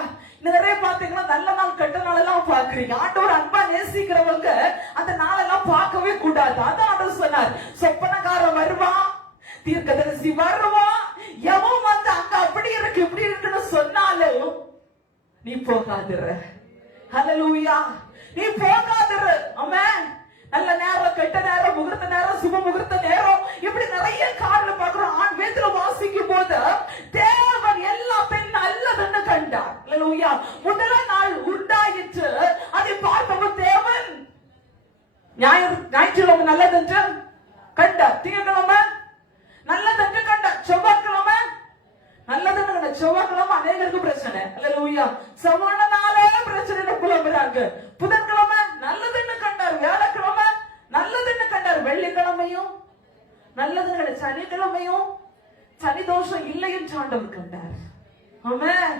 நிறைய பாத்தீங்கன்னா நல்ல நாள் கெட்ட நாள் எல்லாம் பாக்குறீங்க. ஆண்டவர் அன்பா நேசிக்கிறவங்க அந்த நாளெல்லாம் பார்க்கவே கூடாது. அதான் ஆண்டவர் சொன்னார், சொப்பனக்காரன் வருவான், தீர்க்கதரிசி வருவான், எவன் வந்து அங்க அப்படி இருக்கு இப்படி இருக்குன்னு சொன்னாலும் நீ போகாதிரு. ஹல்லேலூயா. நீ போகாதிரு. ஆமென். நல்ல நேரம், கெட்ட நேரம், முகூர்த்த நேரம், சுப முகூர்த்த நேரம், இப்படி நிறைய காரணம் பார்க்கிறோம். ஆண் வேதத்துல வாசிக்கும் போது தேவன் எல்லாத்தையும் நல்லதுன்னு கண்டார். அல்லேலூயா. முதல் நாள் உண்டாயிற்று, அதை பார்த்தவர் தேவன் ஞாயிற்றுக்கிழமை நல்லதென்று கண்டார், திங்கட்கிழமை நல்லதென்று கண்டார், செவ்வாய்க்கிழமை நல்லதுன்னு கண்டார். செவ்வாய்க்கிழமை அநேகருக்கு பிரச்சனை. அல்லேலூயா. செவ்வாய் நாளே பிரச்சனை புலம்புறாங்க. புதன்கிழமை நல்லதுன்னு கண்டார், வியாழக்கிழமை நல்லதுன்னு கண்டார், வெள்ளிக்கிழமையும் நல்லதுன்னு கண்டார், சனிக்கிழமையும் சனி தோஷம் இல்லை என்று ஆண்டவர் கண்டார். ஆமென்.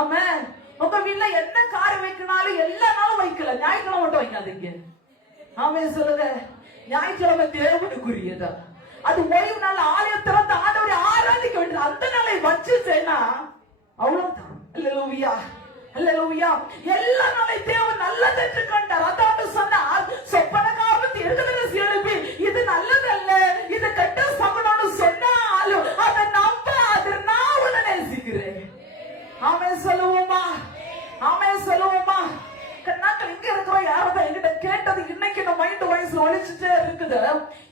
ஆமென். உங்க வீட்டுல என்ன காரியம் வைக்கனாலும் எல்லா நாளும் வைக்கல, ஞாயிற்றுக்கிழமை மட்டும் வைக்காதீங்க. ஆமென் சொல்லுங்க. ஞாயிற்றுக்கிழமை தேவனுக்குரியதா, அது ஓய்வு நாள், ஆலயம் திறந்து ஆண்டவரை ஆராதிக்க வேண்டியது. அந்த நாளை வச்சுச்சேன்னா அவ்வளவுதான். அல்லேலூயா. அல்லேலூயா. எல்லா நாளை தேவன் நல்லதென்று கண்டார். அதாவது சொன்னார், சொப்பனக்காரன் தீர்க்கதரிசி எழுப்பி இது நல்லதல்ல, இது கெட்ட சகுனம்னு சொன்னாலும் அதை நம்ப, அதை நான் உன்னை நேசிக்கிறேன். ஆமென் சொல்லுவோமா? ஆமென் சொல்லுவோமா? நாட்கள் இங்க இருக்கிறோம், யாரதான் என்கிட்ட கேட்டது இன்னைக்கு நம்ம மைண்ட் வாய்ஸ்ல ஒழிச்சுட்டே இருக்குது.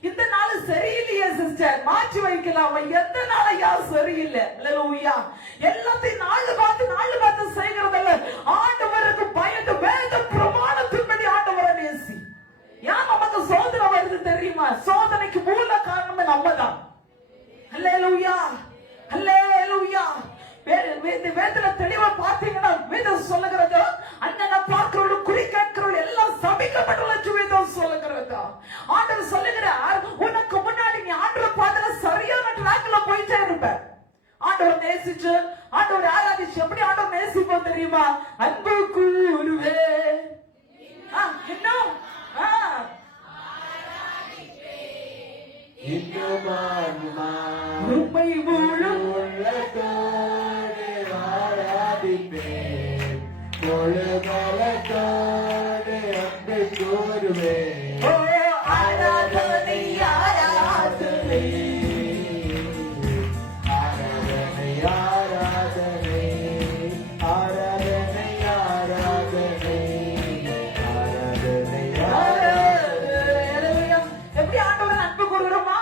இந்த நாள் சரியில்லையே சிஸ்டர், மாற்றி வைக்கலாம். எந்த நாளையா சரியில்லை? அல்லேலூயா. எல்லாத்தையும் நாலு பார்த்து செய்கிறதல்ல, ஆண்டவருக்கு பயந்து வேத பிரமாணத்தின்படி ஆண்டவரை நேசி. ஏன் நமக்கு சோதனை வருது தெரியுமா? சோதனைக்கு மூல காரணமே நம்ம தான். அல்லேலூயா. அல்லேலூயா. வேதத்துல தெளிவா பார்த்தீங்கன்னா வேதம் சொல்லுகிறது, அண்ணனை பார்க்கிறவர்கள், குறி கேட்கிறவர்கள் எல்லாம் சபிக்கப்பட்டுள்ள வேதம் சொல்லுகிறதா. ஆண்டவர் சொல்லுகிறார், உனக்கு முன்னாடி நீ ஆண்டவர் பார்த்து சரியான ட்ராக்ல போயிட்டே இருப்ப. ஆண்டவர் நேசிச்சு, ஆண்டவர் ஆராதிச்சு, எப்படி ஆண்டவர் நேசிப்போம் தெரியுமா? அன்பு கூறுவே இன்னும் உண்மை முழு ஆராதனை ஆராதனை ஆராதனை ஆராதனை ஆராதனை ஆராதனை ஆராதனை ஆராதனை. எப்படி ஆண்டவரை அன்பு கூறுகிறோமா?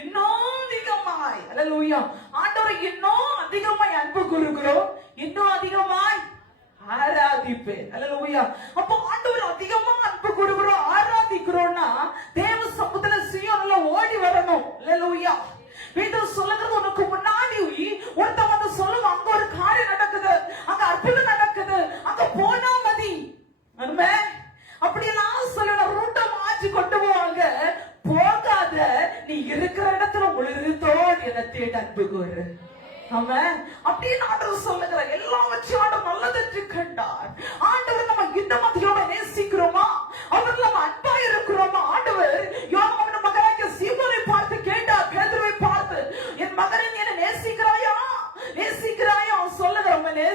இன்னும் அதிகமாய். அல்லேலூயா. ஆண்டவரை இன்னும் அதிகமாய் அன்பு கூறுகிறோம், இன்னும் அதிகமாய் ஆராதிப்பேன். அல்லேலூயா. அப்போ ஆண்டவர் அதிகமா அன்பு கூறுகிறோம், ஆராதிக்கிறோம்னா தேவ சமூகத்துல சீயோன்ல ஓடி வரணும். அல்லேலூயா. வேதம் சொல்லுகிறது, உனக்கு முன்னாடி ஒருத்தன் வந்து சொல்லுவான், அங்க ஒரு காரியம் நடக்குது, அங்க அற்புதம் நடக்குது, அங்க போனா மதி. அப்படியெல்லாம் சொல்லணும், ரூட்டை மாற்றி கொண்டு போவாங்க. போகாத, நீ இருக்கிற இடத்துல உலகத்தோடு என்னை தேடி அன்பு கூறு. அவன் அப்படின்னு ஆண்டவர் சொல்லுகிற எல்லாம் வச்சு ஆண்டவர் நல்லதென்று கண்டார். ஆண்டவர் நம்ம இந்த மத்தியோட நேசிக்கிறோமா? அவர் நம்ம அன்பா இருக்கிறோமா? ஆண்டவர் யோவான் மகனாகிய சீமோனை பார்த்து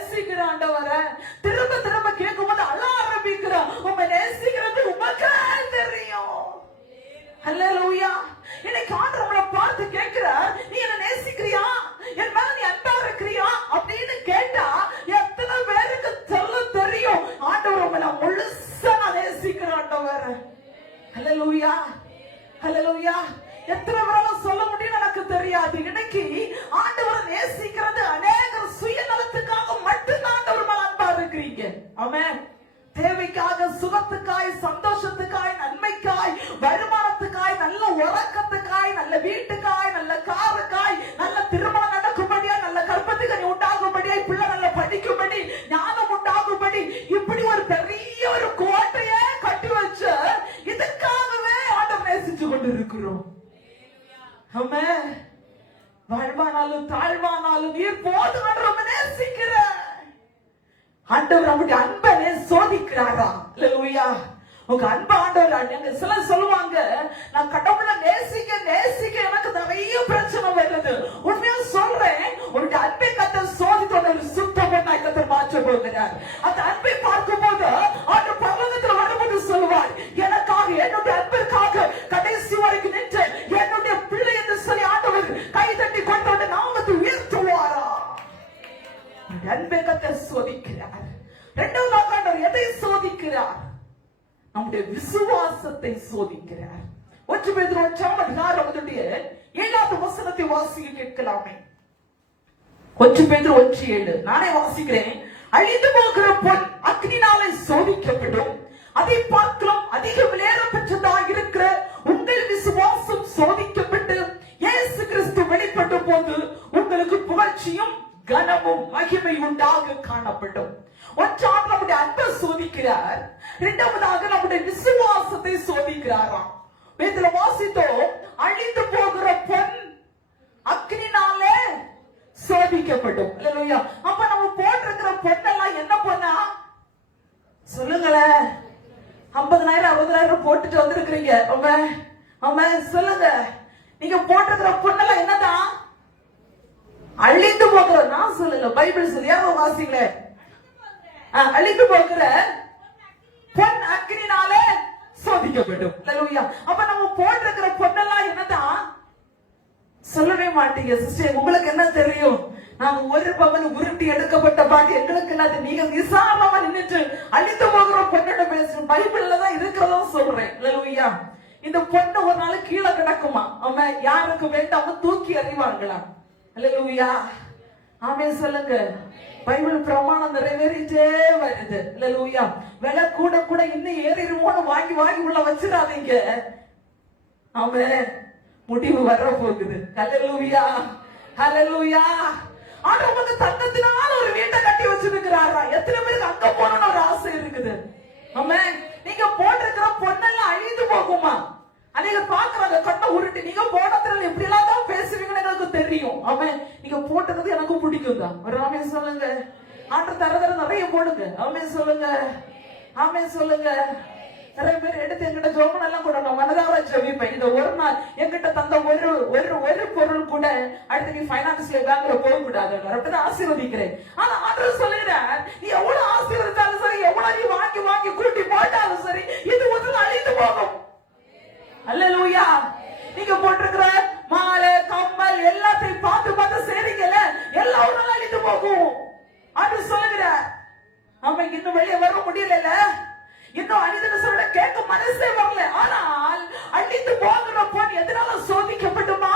நேசிக்கிற ஆண்டவரே. திரும்ப திரும்ப கேட்கும்போது அழ ஆரம்பிக்கிற. உம்மை நேசிக்கிறது உமக்கே தெரியும். ஹல்லேலூயா. இன்னைக்கு ஆண்டவர் நம்மளை பார்த்து கேட்கிறார், நீ என்ன நேசிக்கிறியா, என் மேல நீ அன்பா இருக்கிறியா அப்படின்னு கேட்டா எத்தனை பேருக்கு சொல்ல தெரியும்? ஆண்டவர் உங்களை முழுசா நான் நேசிக்கிற ஆண்டவர். ஹல்லேலூயா, ஹல்லேலூயா. எத்தனை பேரால சொல்ல முடியும் எனக்கு தெரியாது. இன்னைக்கு ஆண்டவர் நேசிக்கிறது அநேகர் சுயநலத்துக்காக மட்டும்தான் ஆண்டவர் மேல அன்பா இருக்கிறீங்க. ஆமென். தேவைக்காக, சுகத்துக்காய், சந்தோஷத்துக்காய், நன்மைக்காய், வருமானத்துக்காய், நல்ல உறக்கத்துக்காய், நல்ல வீட்டுக்காய், நல்ல காருக்காய், நல்ல திருமணம் நடக்கும்படியா, நல்ல கற்பத்துக்கு உண்டாகும்படியாய், பிள்ளை நல்ல படிக்கும்படி, ஞானம் உண்டாகும்படி, இப்படி ஒரு பெரிய ஒரு கோட்டையே கட்டி வச்ச இதுக்காகவே ஆண்டவர் நேசிச்சு கொண்டு இருக்கிறோம். ஆமென். வாழ்வானாலும் தாழ்வானாலும் நீர் போதும் என்று நேசிக்கிற ஆண்டவர் நம்முடைய அன்பை சோதிக்கிறாரா? அல்லேலூயா. உங்க அன்பு ஆண்டவர். சிலர் சொல்லுவாங்க, நான் கடவுளை நேசிக்க நேசிக்க எனக்கு நிறைய பிரச்சனை வருது. உண்மையா சொல்றேன், உங்களுடைய அன்பை கர்த்தர் சோதித்து ஒரு சுத்தமான கர்த்தர் மாற்ற போகிறார். அந்த அன்பை பார்க்கும் போது ஆண்டவர் பரலோகத்தில் வரும்போது சொல்லுவார், எனக்காக, என்னுடைய அன்பிற்காக கடைசி வரைக்கும் நின்று என்னுடைய பிள்ளை என்று சொல்லி ஆண்டவர் கை தட்டி கொண்டு நாமத்தை உயர்த்துவாரா? அன்பை கர்த்தர் சோதிக்கிறார். இரண்டாவதாக ஆண்டவர் எதை சோதிக்கிறார்? நம்முடைய விசுவாசத்தை சோதிக்கிறார். 1 பேதுரு 7வது வசனத்தை வாசிக்க கேட்கலாமே. 1 பேதுரு 1:7 நானே வாசிக்கிறேன். அழிந்து போகிற பொன் அக்னினாலே சோதிக்கப்படும், அதை பார்க்கலாம் அதிக விலையேறப்பட்டதாக இருக்கிற உங்கள் விசுவாசம் சோதிக்கப்பட்டு இயேசு கிறிஸ்து வெளிப்பட்ட போது உங்களுக்கு புகழ்ச்சியும் கனமும் மகிமை உண்டாக காணப்படும். ஒன்றாக நம்முடைய அன்பை சோதிக்கிறார், இரண்டாவதாக நம்முடைய விசுவாசத்தை சோதிக்கிறாராம். வேதத்துல வாசித்தோம், அழிந்து போகிற பொன் அக்னினாலே சோதிக்கப்படும். அல்லேலூயா. அப்ப நம்ம போட்டிருக்கிற பொன்னெல்லாம் என்ன பொண்ணா சொல்லுங்களேன்? 50,000 60,000 போட்டுட்டு வந்திருக்கிறீங்க. சொல்லுங்க, நீங்க போட்டிருக்கிற பொண்ணெல்லாம் என்னதான்? அழிந்து போகிற. நான் சொல்லல, பைபிள் சொல்லியா வாசிங்களே. அழிந்து போகிற பொன் அக்னினாலே சோதிக்கப்படும். அல்லேலூயா. அப்ப நம்ம போட்டிருக்கிற பொண்ணெல்லாம் என்னதான்? சொல்லவே மாட்டீங்க சிஸ்டர். உங்களுக்கு என்ன தெரியும்? நாங்க 1 பவன் உருட்டி எடுக்கப்பட்ட பாட்டு எங்களுக்கு இல்லாத. நீங்க விசாரமா நின்னுட்டு அழிந்து போகிற பொண்ணோட பேசுறோம். பைபிள்ல தான் இருக்கிறதா சொல்றேன். அல்லேலூயா. இந்த பொண்ணு ஒரு நாள் கீழே கிடக்குமா? அவன் யாருக்கு வேண்டாம தூக்கி அறிவாங்களாம். அல்லேலூயா. ஆமென் சொல்லுங்க. பைபிள் பிரமாணம் நிறைவேறிட்டே வருது. அல்லேலூயா. விலை கூட கூட இன்னும் ஏறிடுமோன்னு வாங்கி வாங்கி உள்ள வச்சிடாதீங்க. ஆமென். முடிவு வர போகுது. அல்லேலூயா, அல்லேலூயா. ஆண்டவருக்கு தங்கத்தினால ஒரு வீட்டை கட்டி வச்சிருக்கிறாரா? எத்தனை பேருக்கு அங்க போகணும்னு ஒரு ஆசை இருக்குது? ஆமென். நீங்க போட்டிருக்கிற பொண்ணெல்லாம் அழிந்து போகுமா? அன்னைக்கு பாக்குறாங்க கட்ட உருட்டி. நீங்க போட்டதுல எப்படி எல்லாம் தான் பேசுவீங்கன்னு எனக்கு தெரியும். ஆமென். நீங்க போட்டது எனக்கு பிடிக்கும் தான். ஒரு ஆமென் சொல்லுங்க. ஆண்டு தரதர நிறைய போடுங்க. ஆமென் சொல்லுங்க, ஆமென் சொல்லுங்க. நிறைய பேர் எடுத்து எங்கிட்ட ஜோமன் எல்லாம் கூட நான் மனதார ஜெபிப்பேன். இந்த ஒரு நாள் எங்கிட்ட தந்த ஒரு பொருள் கூட அடுத்து நீ பைனான்ஸ்ல பேங்க்ல போக கூடாது. அப்படிதான் ஆசீர்வதிக்கிறேன். ஆனா ஆண்டவர் சொல்லுறேன், நீ எவ்வளவு ஆசீர்வதித்தாலும் சரி, எவ்வளவு நீ வாங்கி வாங்கி கூட்டி போட்டாலும் சரி, இது ஒரு அழிந்து போகும். அல்லேலூயா. நீங்க போட்டிருக்கிற மாலை, கம்மல் எல்லாத்தையும் பார்த்து பார்த்து செய்றீங்கல்ல, எல்லாம் ஒரு நாள் அழிந்து போகும். ஆண்டவர் சொல்லுகிறார். ஆமா, இன்னும் வெளியே வர முடியல, இன்னும் அழிந்து சொல்ல கேட்க மனசே வரல. ஆனால் அழிந்து போகிற பொன் எதனால சோதிக்கப்பட்டுமா?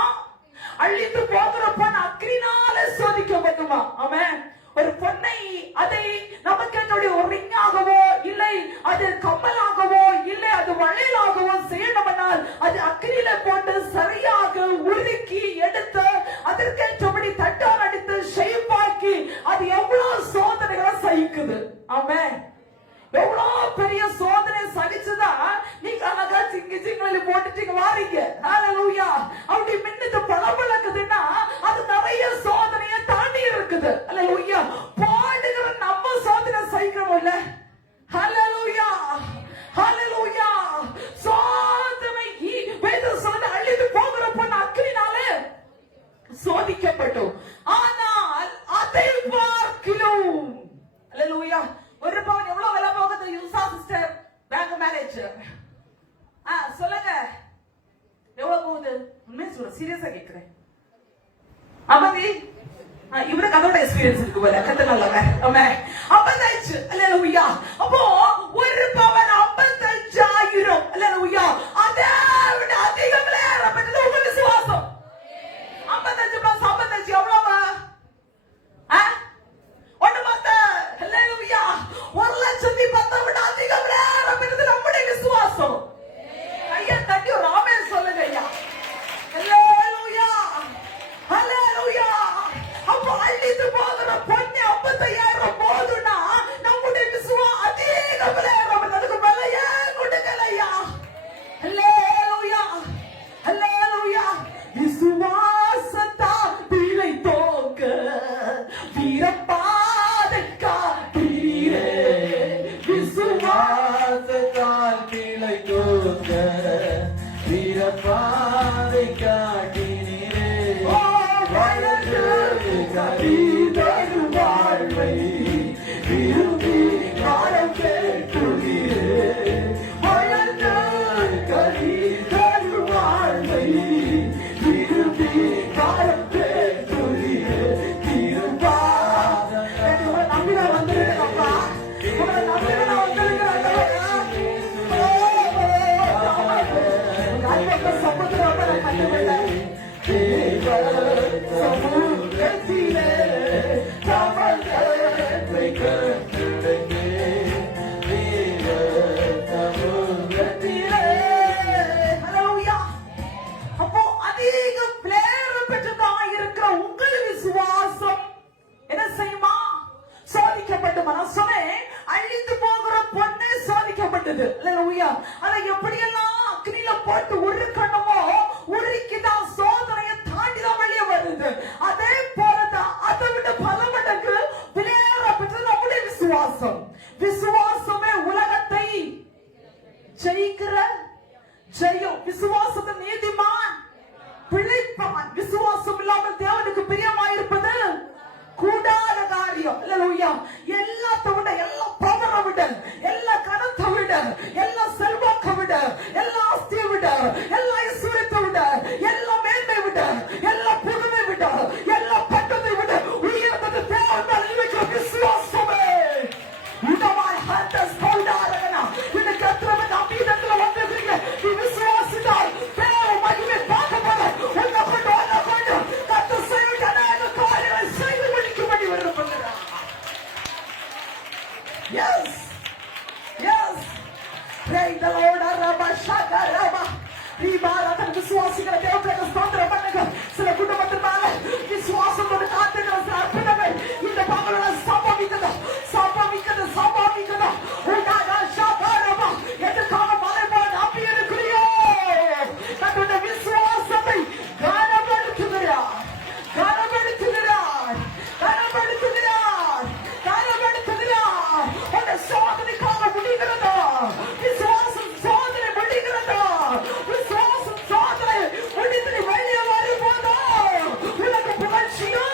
அழிந்து போகிற பொன் அக்னினால சோதிக்கப்பட்டுமா? ஆமென். ஒரு பொன்னை அதை நமக்கு என்னுடைய ஒரு ரிங்காகவோ இல்லை அது கம்மலாகவோ இல்லை அது வளையலாகவோ செய்யணும்னால் அது அக்னியில போட்டு சரியாக உருக்கி எடுத்து அதற்கேற்றபடி தட்டால் அடித்து ஷேப்பாக்கி அது எவ்வளவு சோதனைகளை சகிக்குது. ஆமென். எவ்வளவு பெரிய சோதனை சகிச்சுதான் நீங்க அழகா சிங்கிளி போட்டுட்டு வாரீங்க. ஹல்லேலூயா. அப்படி மின்னுட்டு பளபளக்குதுன்னா அது நிறைய சோதனையை தாண்டி இருக்குது. ஹல்லேலூயா. பாடுகிற நம்ம சோதனை சகிக்கணும் இல்ல? ஹல்லேலூயா, ஹல்லேலூயா. சோதனை வேதம் சொல்லுது அழிந்து போகிற பொன் அக்னினாலே சோதிக்கப்பட்டோம். ஆனால் அதை பார்க்கிறோம் அல்லேலூயா. ஒரு பவுன் எவ்வளவு விலை போகுது யூசா சிஸ்டர்? பேங்க் மேனேஜர் சொல்லுங்க எவ்வளவு போகுது? உண்மையை சொல்ற, சீரியஸா கேக்குறேன். அமதி இவருக்கு அதோட எக்ஸ்பீரியன்ஸ் இருக்கு போல. கத்துக்கலாங்க. அப்பதாச்சு அல்லேலூயா. அப்போ ஒரு பவன் 55,000 அல்லேலூயா. அதை விட அதிகம் ஏறப்பட்டது உங்க விசுவாசம். 55 பிளஸ் 55 எவ்வளவு? ஒண்ணு பார்த்த அல்லேலூயா. 1,10,000 விட அதிகம் ஏறப்பட்டது நம்முடைய விசுவாசம். கையை தட்டி ஒரு ஆமென் சொல்லுங்க ஐயா. அல்லேலூயா அல்லேலூயா. அப்போ அள்ளிட்டு போகிற பொண்ணு 55,000 போதுன்னா நம்முடைய விசுவாசம் அதிகம் ஏறப்பட்டது. அதுக்கு விலையே கொடுக்கலையா. அல்லேலூயா அல்லேலூயா. விசுவாசத்தா பிழை தோக்க வீரப்பாதை காட்டீரே. விசுவாசத்தால் பிழை தோக்க வீரப்பாதை காட்டினீரே. வளர்ந்து கலிதரும் வாழ்வை விரும்பி காலம் கேட்டுகிறே. வளர்ந்து கலிதரும் வாழ்வை விரும்பி காலம் கேட்டுகிறே. நம்பின வந்துருக்கப்பா. உங்களை நம்பின வந்துருக்கிறாங்க. சமுத்திரம் கண்டுபிடிக்க சமூகத்திலே தமிழை கண்டுடனே. வீர சமூகத்திலே. அல்லேலூயா. அப்போ அதிக பிளேயர் பெற்றதாக இருக்கிற உங்கள் விசுவாசம் என்ன செய்யுமா? சோதிக்கப்பட்டு மனசுனே அழிந்து போகிற பொண்ணு சோதிக்கப்பட்டது. அல்லேலூயா. அதை எப்படியெல்லாம் அக்னியில போட்டு உருக்கணுமோ உருக்கிதான் சோதனையை தாண்டிதான் வெளியே வருது. அதே போலதான் அதை விட பல மடங்கு பிளேயர் பெற்றது நம்முடைய விசுவாசம். விசுவாசமே உலகத்தை ஜெயிக்கிற ஜெயம். விசுவாசத்தை நீதிமான் பிழைப்பான். விசுவாசம் இல்லாமல் தேவனுக்கு பிரியமாயிருப்பது கூடாத காரியம். அல்லேலூயா. எல்லாத்தை விட, எல்லா பவரை விட, எல்லா கணத்தை விட, எல்லா செல்வாக்கை விட, எல்லா ஆஸ்தியை விட, எல்லா ஐஸ்வர்யத்தை விட, எல்லா மேன்மை விட, எல்லா புதுமை விட, எல்லா பட்டத்தை விட உயர்ந்தது தேவன் மேல் இருக்கிற விசுவாசமே. உடவாய் ஹண்டஸ் பவுடாரகனா இன்னைக்கு எத்தனை நம்பியத்துல வந்திருக்கீங்க. நீ விசுவாசித்தால் தேவ மகிமை பார்க்கப்பட உன்னை கொண்டு கத்து செய்ய அநேக காரியங்களை செய்து முடிக்கும்படி விரும்புகிறார். Yes, yes. Praise the Lord. Araba shakaraba. தன் விசுவாசிகளை தேவனுக்கு ஸ்தோத்திரம் பண்ணுங்க. சில குடும்பத்தின் மேல விசுவாசத்தோடு காத்துக்கிற சில அற்புதங்கள் இந்த பகலோட சம்பவிக்குது சம்பவிக்குது சம்பவிக்குது. எதுக்காக மலை போல நம்பி இருக்கிறியோ தன்னுடைய விசுவாசத்தை கனப்படுத்துகிறார் கனப்படுத்துகிறார் கனப்படுத்துகிறார் கனப்படுத்துகிறார். உன்னை சோதனைக்காக முடிகிறதா? விசுவாசம் சோதனை முடிகிறதா? விசுவாசம் சோதனை முடித்து வெளியே வரும்போதோ உனக்கு புகழ்ச்சியோ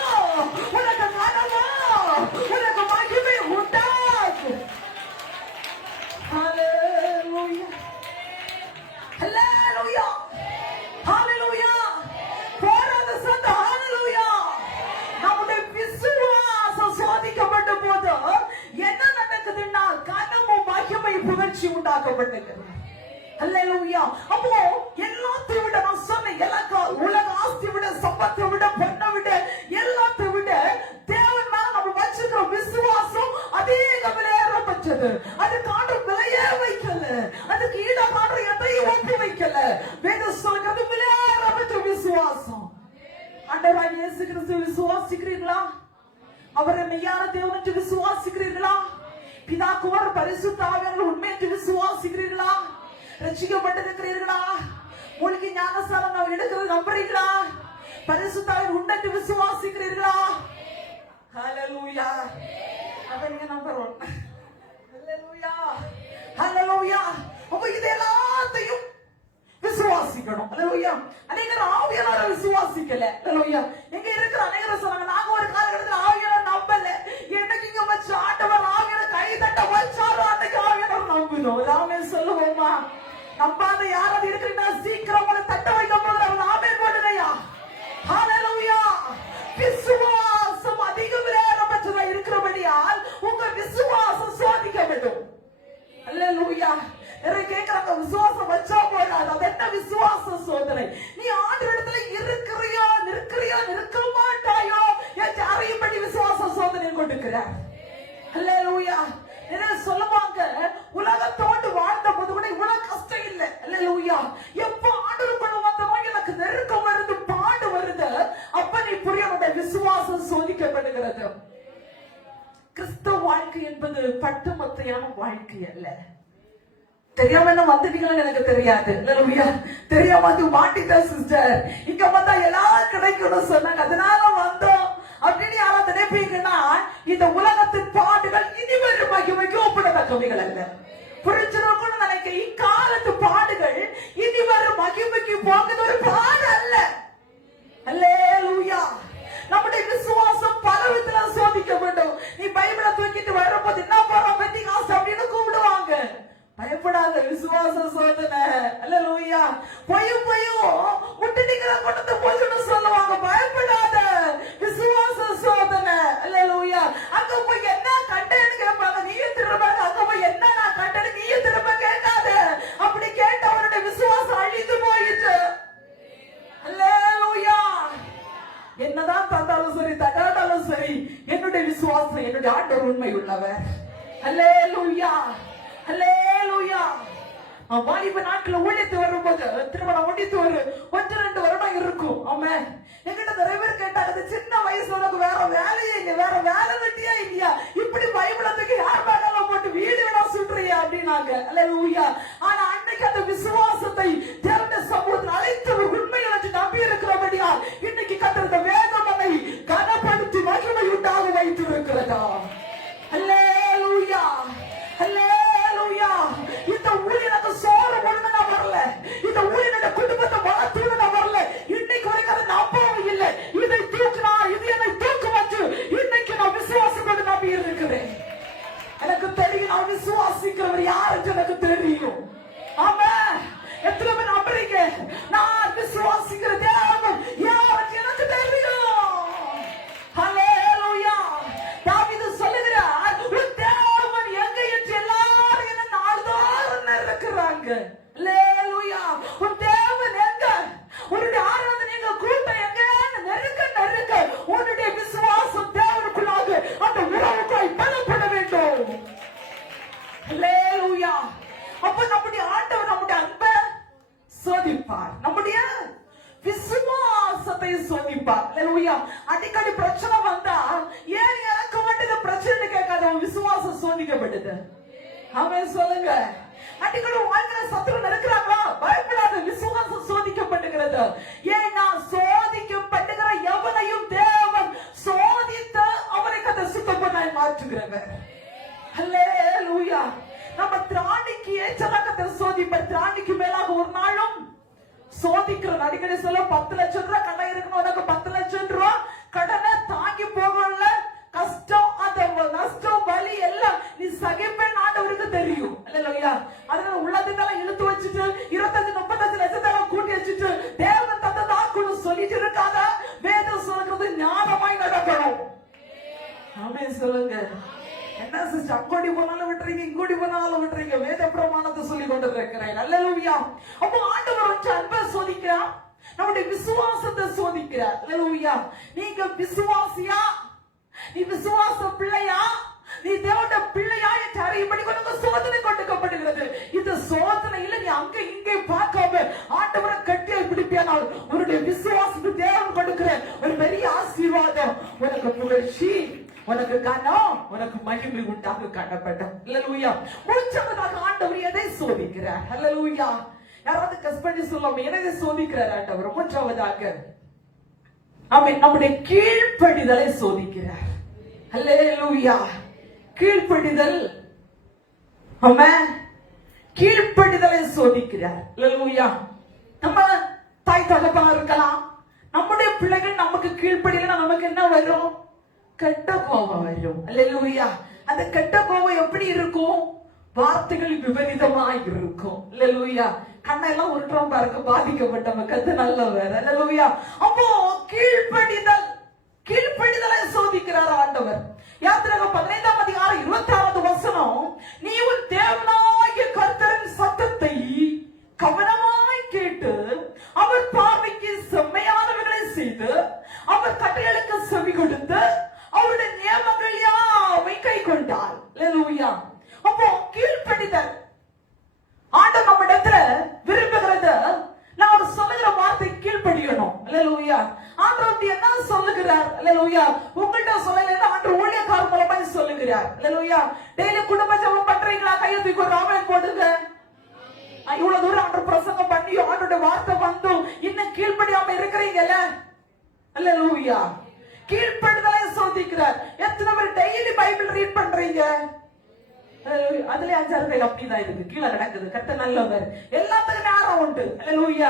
உனக்கு கனவோ உனக்கு மகிமை உண்டாகும். Hallelujah. Hallelujah. Hallelujah. போராத சத்த Hallelujah. நம்முடைய விசுவாசம் சோதிக்கப்பட்ட போது என்ன நடக்குதுன்னா கனமும் மகிமை புகழ்ச்சி உண்டாக்கப்பட்டது. அல்லேலூயா. அப்போ எல்லாத்தையும் விட நான் சொன்ன உலக ஆஸ்தி விட, சம்பத்தை விட, பொண்ணை விட, எல்லாத்தை விட தேவன் மேல நம்ம வச்சிருக்கிற விசுவாசம் அதிக விலையேறப்பட்டது. அதுக்கான விலையே வைக்கல, அதுக்கு ஈடான எதையும் ஒப்பி வைக்கல. வேதம் சொல்கிறது விலையேறப்பட்ட விசுவாசம். ஆண்டவராகிய இயேசு கிறிஸ்துவை விசுவாசிக்கிறீர்களா? அவரை மெய்யான தேவன் என்று விசுவாசிக்கிறீர்களா? பிதா குமாரன் பரிசுத்த ஆவியானவர் உண்மை என்று விசுவாசிக்கிறீர்களா? ரட்சிக்கப்பட்டிருக்கிறீர்களா? மூழ்கி ஞானஸ்நானம் நாம் எடுக்கிறது நம்புறீங்களா? பரிசுத்த ஆவியானவர் உண்மை என்று விசுவாசிக்கிறீர்களா? ஹல்லேலூயா. அப்ப நீங்க நம்பர் 1. ஹல்லேலூயா. ஹல்லேலூயா. அப்ப இது எல்லாத்தையும் விசுவாசிக்கணும். அல்லேலூயா. அநேகர் ஆவியானவரை விசுவாசிக்கல. அல்லேலூயா. எங்க இருக்கிற அநேகர் சொன்னாங்க நாங்க ஒரு காலகட்டத்தில் ஆவியானவரை நம்பல. என்னைக்கு இங்க வச்சு ஆண்டவர் நம்பாத யாராவது இருக்கிறீங்கன்னா சீக்கிரம் உங்களை தட்ட வைக்க போகிறவங்க ஆமென் போடுங்கய்யா. ஹalleluya. விசுவாசம் அதிக விலையேறப்பட்டதா இருக்கிறபடியால் உங்க விசுவாசம் சோதிக்கப்படும். ஹalleluya. நிறைய கேட்கறாங்க விசுவாசம் வச்சா போறாது. அது என்ன விசுவாச சோதனை? நீ ஆண்டவரிடத்துல இருக்கிறியோ நிற்கிறியோ நிற்க மாட்டாயோ என்று அறியும்படி விசுவாச சோதனை கொண்டிருக்கிறார். ஹalleluya. என்ன சொல்லுவாங்க, உலகத்தோடு வாழ்ந்த போது கூட இவ்வளவு கஷ்டம் இல்லை. ஹalleluya. எப்ப ஆண்டவருக்குள்ள வந்தமோ எனக்கு நெருக்கம் வருது, பாடு வருது, அப்ப நீ புரிய விசுவாசம் சோதிக்கப்படுகிறது. கிறிஸ்தவ வாழ்க்கை என்பது பட்டுமத்தையான வாழ்க்கை அல்ல. தெரியாம என்ன வந்துட்டீங்கன்னு எனக்கு தெரியாது. ஹalleluya. தெரியாம வந்து மாட்டிட்ட சிஸ்டர், இங்க வந்தா எல்லாம் கிடைக்கும்னு சொன்னாங்க, அதனால வந்தோம் அப்படின்னு யாராவது நினைப்பீங்கன்னா, இந்த உலகத்தின் பாடுகள் இனிவரும் மகிமைக்கு ஒப்பிடத்தக்கவைகள் அல்ல. புரிஞ்சிருக்கும்னு நினைக்கிறேன். இக்காலத்து பாடுகள் இனிவரும் மகிமைக்கு போகுது ஒரு பாடு அல்ல. ஹalleluya. நம்முடைய விசுவாசம் பல விதத்துல சோதிக்க வேண்டும். நீ பைபிளை தூக்கிட்டு வரும்போது என்ன போறோம் பெந்திகாஸ்ட் அப்படின்னு கூப்பிடுவாங்க. பயப்படாத, விசுவாச சோதனை. ஹalleluya. பொய்யும் முட்டிடிக்கிற கொண்டு போய்னு சொல்லுவாங்க. பயப்படாத, விசுவாச சோதனை. ஹalleluya. அங்க போய் என்ன கண்டேன்னு கேட்பாங்க, நீயும் திரும்ப அங்க போய் என்ன நான் கண்டேன்னு நீயும் திரும்ப கேட்காத. அப்படி கேட்டவருடைய விசுவாசம் அழிந்து போயிட்டு. ஹalleluya. என்னதான் தந்தாலும் சரி தட்டாட்டாலும் சரி, என்னுடைய விசுவாசம் என்னுடைய ஆண்டவர் உண்மை உள்ளவர். ஹalleluya. ஹalleluya. வாலிப நாட்கள ஊழியத்து வரும்போது திருமணம் முடித்து ஒரு 1-2 வருடம் இருக்கும். ஆமென். என்கிட்ட நிறைய பேர் கேட்டாங்க, சின்ன வயசுல உனக்கு வேற வேலையே இல்லை, வேற வேலை வெட்டியா இல்லையா, இப்படி பைபிளத்துக்கு யார் பேக்கெல்லாம் போட்டு வீடு வேணா சுற்றுறியா அப்படின்னாங்க. ஹalleluya. ஆனா அன்னைக்கு அந்த விசுவாசத்தை திறந்த சமூகத்தில் அழைத்தவர் உண்மையை நம்பி இருக்கிறபடியா இன்னைக்கு கத்திருந்த வேதமனை கனப்படுத்தி மகிமை உண்டாக வைத்திருக்கிறதா. ஹalleluya. ஹalleluya. இந்த ஊழியனுக்கு சோறு ஒண்ணு நான் வரல, இந்த ஊழியனோட குடும்பத்தை வளர்த்துன்னு நான் வரல. இன்னைக்கு வரைக்கும் அதை நம்பவும் இல்லை. இதை தூக்குனா இது என்னை தூக்கு வச்சு இன்னைக்கு நான் விசுவாசத்தோடு நம்பி இருக்கிறேன். எனக்கு தெரியும் நான் விசுவாசிக்கிறவர் யாருக்கு எனக்கு தெரியும். ஆமா, எத்தனை பேர் நம்புறீங்க? நான் விசுவாசிக்கிற தேவன் யாருக்கு எனக்கு தெரியும். ஹalleluya. தாவீது சொல்லுகிறார், தேவன் எங்க என்று எல்லாரும் என்ன நாள்தோறும் இருக்கிறாங்க. ஹalleluya. உன் தேவன் எங்க, உன்னுடைய ஆராதனை எங்க, கூட்டம் எங்க, நெருக்க உன்னுடைய விசுவாசம் தேவனுக்குள்ளாக அந்த உறவுக்குள் பலப்பட வேண்டும். ஹalleluya. அப்ப நம்முடைய ஆண்டவர் நம்முடைய அன்பை சோதிப்பார், நம்முடைய விசுவாசத்தை சோதிப்பார். ஹalleluya. அடிக்கடி பிரச்சனை வந்தா ஏன் எனக்கு மட்டும் இந்த பிரச்சனை கேட்காத, உன் விசுவாசம் சோதிக்கப்படுது. ஆமென் சொல்லுங்க. அடிக்கடி வாழ்க்கையில சத்துரு இருக்கிறாங்களா, பயப்படாத, விசுவாசம் சோதிக்கப்படுகிறது. ஏன்னா சோதிக்கப்படுகிற எவனையும் தேவன் சோதித்து அவரை கதை சுத்தப்பட்டாய் மாற்றுகிறவர். ஹalleluya. நம்ம திராணிக்கு ஏற்றலாக சோதிப்பர். திராணிக்கு மேலாக ஒரு நாளும் சோதிக்கிறோம். அடிக்கடி சொல்ல 10 லட்சம் ரூபாய் கடன் இருக்கணும், உனக்கு 10 லட்சம் ரூபாய் கடனை தாங்கி போகல, கஷ்டம், அந்த நஷ்டம், வலி எல்லாம் நீ சகிப்பேன் ஆண்டவருக்கு தெரியும். ஹalleluya. அதனால உள்ளதுக்கெல்லாம் இழுத்து வச்சுட்டு 25-35 லட்சத்தெல்லாம் கூட்டி வச்சுட்டு தேவன் தந்ததாக்குன்னு சொல்லிட்டு இருக்காத. வேதம் சொல்றது ஞானமாய் நடக்கணும். ஆமென் சொல்லுங்க. என்ன சிஸ்டர், அங்கோடி போனாலும் விட்டுறீங்க, இங்கோடி போனாலும் விட்டுறீங்க, வேத பிரமாணத்தை சொல்லி கொண்டு இருக்கிறேன். ஹalleluya. அப்போ ஆண்டவர் வந்து அன்பை சோதிக்கிறார், நம்முடைய விசுவாசத்தை சோதிக்கிறார். ஹalleluya. நீங்க விசுவாசியா, நீ விசுவாச பிள்ளையா, நீ தேவனுடைய பிள்ளையா என்று அறியும்படி உனக்கு சோதனை கொடுக்கப்படுகிறது. இந்த சோதனையில நீ அங்க இங்கே பார்க்காம ஆண்டவரை கட்டியால் பிடிப்பியானால் உன்னுடைய விசுவாசத்துக்கு தேவன் கொடுக்கிற ஒரு பெரிய ஆசீர்வாதம், உனக்கு புகழ்ச்சி, உனக்கு கனம், உனக்கு மகிமை உண்டாக காணப்படும். ஹalleluya. முடிச்சவதாக ஆண்டவர் எதை சோதிக்கிறார்? ஹalleluya. யாராவது கஸ் பண்ணி சொல்லாம எதை சோதிக்கிறார் ஆண்டவர்? மூன்றாவதாக ஆமென், நம்முடைய கீழ்ப்படிதலை சோதிக்கிறார். ஹalleluya. கீழ்ப்படிதல், ஆமென், கீழ்ப்படிதலை சோதிக்கிறார். ஹalleluya. நம்ம தாய் தகப்பனா இருக்கலாம், நம்முடைய பிள்ளைகள் நமக்கு கீழ்ப்படியல, நமக்கு என்ன வரும்? கெட்ட கோபம் வரும். ஹalleluya. அந்த கெட்ட கோபம் எப்படி இருக்கும்? வார்த்தைகள் விபரீதமாய் இருக்கும். அல்லேலூயா. கண்ணெல்லாம் உருட்டுறோம் பாருங்க, பாதிக்கப்பட்டவங்க. கர்த்தர் நல்லவர். அல்லேலூயா. அப்போ கீழ்ப்படிதலை சோதிக்கிறார் ஆண்டவர். யாத்திராகமம் 15ஆம் அதிகாரம் 26வது வசனம், நீ உன் தேவனாகிய கர்த்தரின் சத்தத்தை கவனமாய் கேட்டு அவர் பார்வைக்கு செம்மையானவர்களை செய்து அவர் கட்டளைகளுக்கு செவி கொடுத்து அவருடைய நியமங்கள் யாவை கை கொண்டார். அல்லேலூயா. அப்போ கீழ்ப்படிதல் ஆண்டவர் நம்மிடத்துல விரும்புகிறது. நான் ஒரு சொல்லுகிற வார்த்தை கீழ்ப்படியணும். அல்லேலூயா. ஆண்டவர் என்ன சொல்லுகிறார்? அல்லேலூயா. உங்கள்கிட்ட சொல்லலைன்னா ஆண்டவர் ஊழியக்காரர் மூலமா சொல்லுகிறார். அல்லேலூயா. டெய்லி குடும்ப ஜெபம் பண்றீங்களா? கையை தூக்கி ஒரு ஆமென் போடுங்க. இவ்வளவு தூரம் ஆண்டவர் பிரசங்கம் பண்ணி ஆண்டோட வார்த்தை வந்தும் இன்னும் கீழ்ப்படியாம இருக்கிறீங்கல்ல? அல்லேலூயா. கீழ்ப்படிதலை சோதிக்கிறார். எத்தனை பேர் டெய்லி பைபிள் ரீட் பண்றீங்க? அதுல 5-6 பேர் அப்படிதான் இருக்கு, கீழே கிடக்குது. கர்த்தர் நல்லவர். எல்லாத்துக்கும் நேரம் உண்டு. அல்லேலூயா.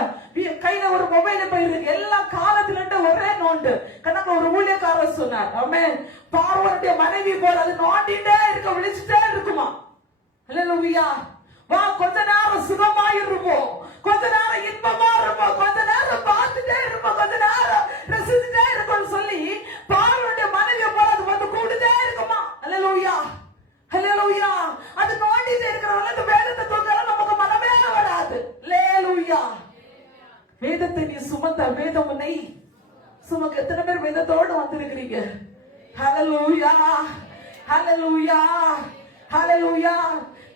கையில ஒரு மொபைல் போயிருக்கு, எல்லா காலத்துல ஒரே நோண்டு. கணக்கு ஒரு ஊழியக்காரர் சொன்னார், ஆமென், பார்வனுடைய மனைவி போல அது நோண்டிட்டே இருக்க, விழிச்சுட்டே இருக்குமா. அல்லேலூயா. வா, கொஞ்ச நேரம் சுகமா இருப்போம், கொஞ்ச நேரம் இன்பமா இருப்போம், கொஞ்ச நேரம் பார்த்துட்டே இருப்போம், கொஞ்ச நேரம் ரசிச்சுட்டே இருப்போம் சொல்லி பார்வனுடைய மனைவி போல அது வந்து கூடுதே இருக்குமா. அல்லேலூயா. அல்லேலூயா. அது நோண்டிட்டு இருக்கிறவங்க இந்த வேதத்தை தூக்கலாம் நமக்கு மனமே வராது. அல்லேலூயா. வேதத்தை நீ சுமந்த வேதம் உன்னை சுமக்க. எத்தனை பேர் வேதத்தோடு வந்திருக்கிறீங்க? ஹல்லேலூயா. ஹல்லேலூயா. ஹல்லேலூயா.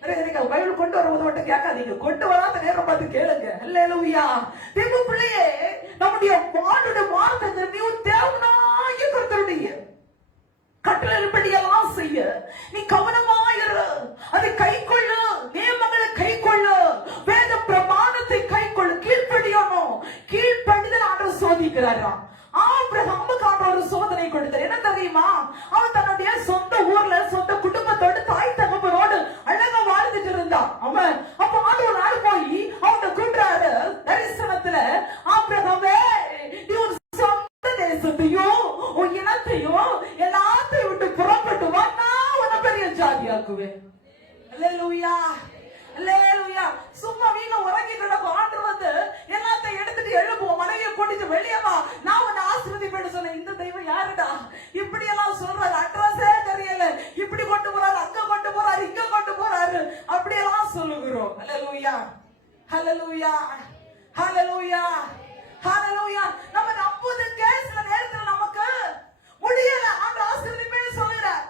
நிறைய பைபிள் கொண்டு வரும்போது மட்டும் கேட்காதீங்க, கொண்டு வராத நேரம் பார்த்து கேளுங்க. அல்லேலூயா. தேவ பிள்ளையே, நம்முடைய வாளுடைய வார்த்தை நீ தேவனாகிய கர்த்தருடைய கட்டளைப்படி எல்லாம் செய்ய நீ கவனமாயிரு, அதை கை கொள்ளு, நியமங்களை கை கொள்ளு, வேத பிரமாணத்தை கை கொள்ளு, கீழ்ப்படியணும். கீழ்ப்படிதல் ஆண்டவர் சோதிக்கிறாரா? ஆபிரகாமுக்கு ஆண்டவர் ஒரு சோதனை கொடுத்தார். என்ன தெரியுமா? அவன் தன்னுடைய சொந்த ஊர்ல சொந்த குடும்பத்தோடு தாய் தகப்பனோடு அழகா வாழ்ந்துட்டு இருந்தான். அவன் அப்ப ஆண்டவர் ஒரு நாள் போய் அவனை கூப்பிடுறாரு தரிசனத்துல, ஆபிரகாமே, நீ ஒரு சொந்த தேசத்தையும் உன் இனத்தையும் எல்லாத்தையும் விட்டு புறப்பட்டு வா, நான் உன்னை பெரிய ஜாதியாக்குவேன். அல்லேலூயா. அல்லேலூயா. சும்மா வீண உறங்கி கிடக்கும் ஆண்டவர் வந்து எல்லாத்தையும் எடுத்துட்டு எழுப்புவோம், மனைவியை கூட்டிட்டு வெளியே வா, நான் உன்னை ஆசீர்வதிப்பேன்னு சொன்ன. இந்த தெய்வம் யாருடா இப்படி எல்லாம் சொல்றாரு? அட்ரஸே தெரியல, இப்படி கொண்டு போறாரு, அங்க கொண்டு போறாரு, இங்க கொண்டு போறாரு, அப்படியெல்லாம் சொல்லுகிறோம். அல்லேலூயா. ஹல்லேலூயா. ஹல்லேலூயா. ஹல்லேலூயா. நம்ம நம்புவதற்கே சில நேரத்தில் நமக்கு முடியல. ஆண்டவர் ஆசீர்வதிப்பேன்னு சொல்லுகிறார்.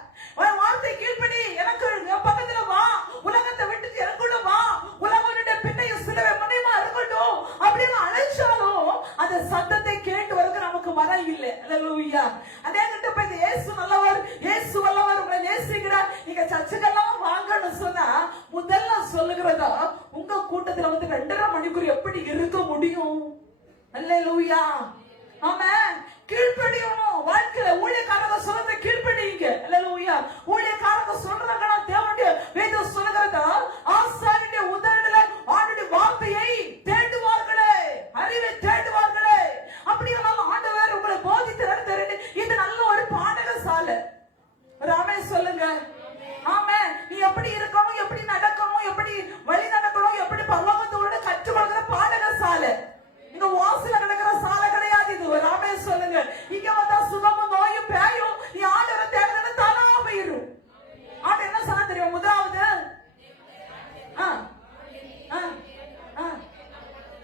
வார்த்தை கீழ்ப்படி, எனக்கு பக்கத்துல வா, உலகத்தை விட்டு எனக்குள்ள வா, உலகனுடைய பின்னையும் சிலுவை முனையுமா இருக்கட்டும் அப்படின்னு அழைச்சாலும் அந்த சத்தத்தை கேட்டு வருது நமக்கு மனம் இல்லை. அல்லேலூயா. அதே கிட்ட போய் இயேசு நல்லவர், இயேசு வல்லவர், உங்களை நேசிக்கிறார், நீங்க சர்ச்சுக்கெல்லாம் வாங்கன்னு சொன்னா முதல்ல சொல்லுகிறதா, உங்க கூட்டத்துல வந்து 2.5 மணிக்கூர் எப்படி இருக்க முடியும்? அல்லேலூயா. ஆமென். கீழ்ப்படியணும். வாழ்க்கையில ஊழியக்காரங்க சொல்றதை கீழ்ப்படிங்க. அல்லேலூயா. ஊழியக்காரங்க சொல்றாங்கன்னா தேவனுடைய வேதம் சொல்லுகிறதா, ஆசாரியனுடைய உதடுல ஆண்டுடைய வார்த்தையை தேடுவார்களே, அறிவை தேடுவார்களே. அப்படியெல்லாம் ஆண்டவர் உங்களை போதித்தார். இது நல்ல ஒரு பாடகசாலை. ஒரு ஆமென் சொல்லுங்க. ஆமென். நீ எப்படி இருக்கணும், எப்படி நடக்கணும், எப்படி வழி நடக்கணும், எப்படி பரலோகத்தோட கற்றுக்கொள்கிற பாடகசாலை. இங்க வாசல நடக்கிற சாலை கிடையாது. இது ஒரு ஆமென் சொல்லுங்க. இங்க வந்தா சுகமும் நோயும் பேயும் நீ ஆண்டவரை தேடுறது தானா போயிரும். ஆண்டு என்ன சொல்ல தெரியும்? முதலாவது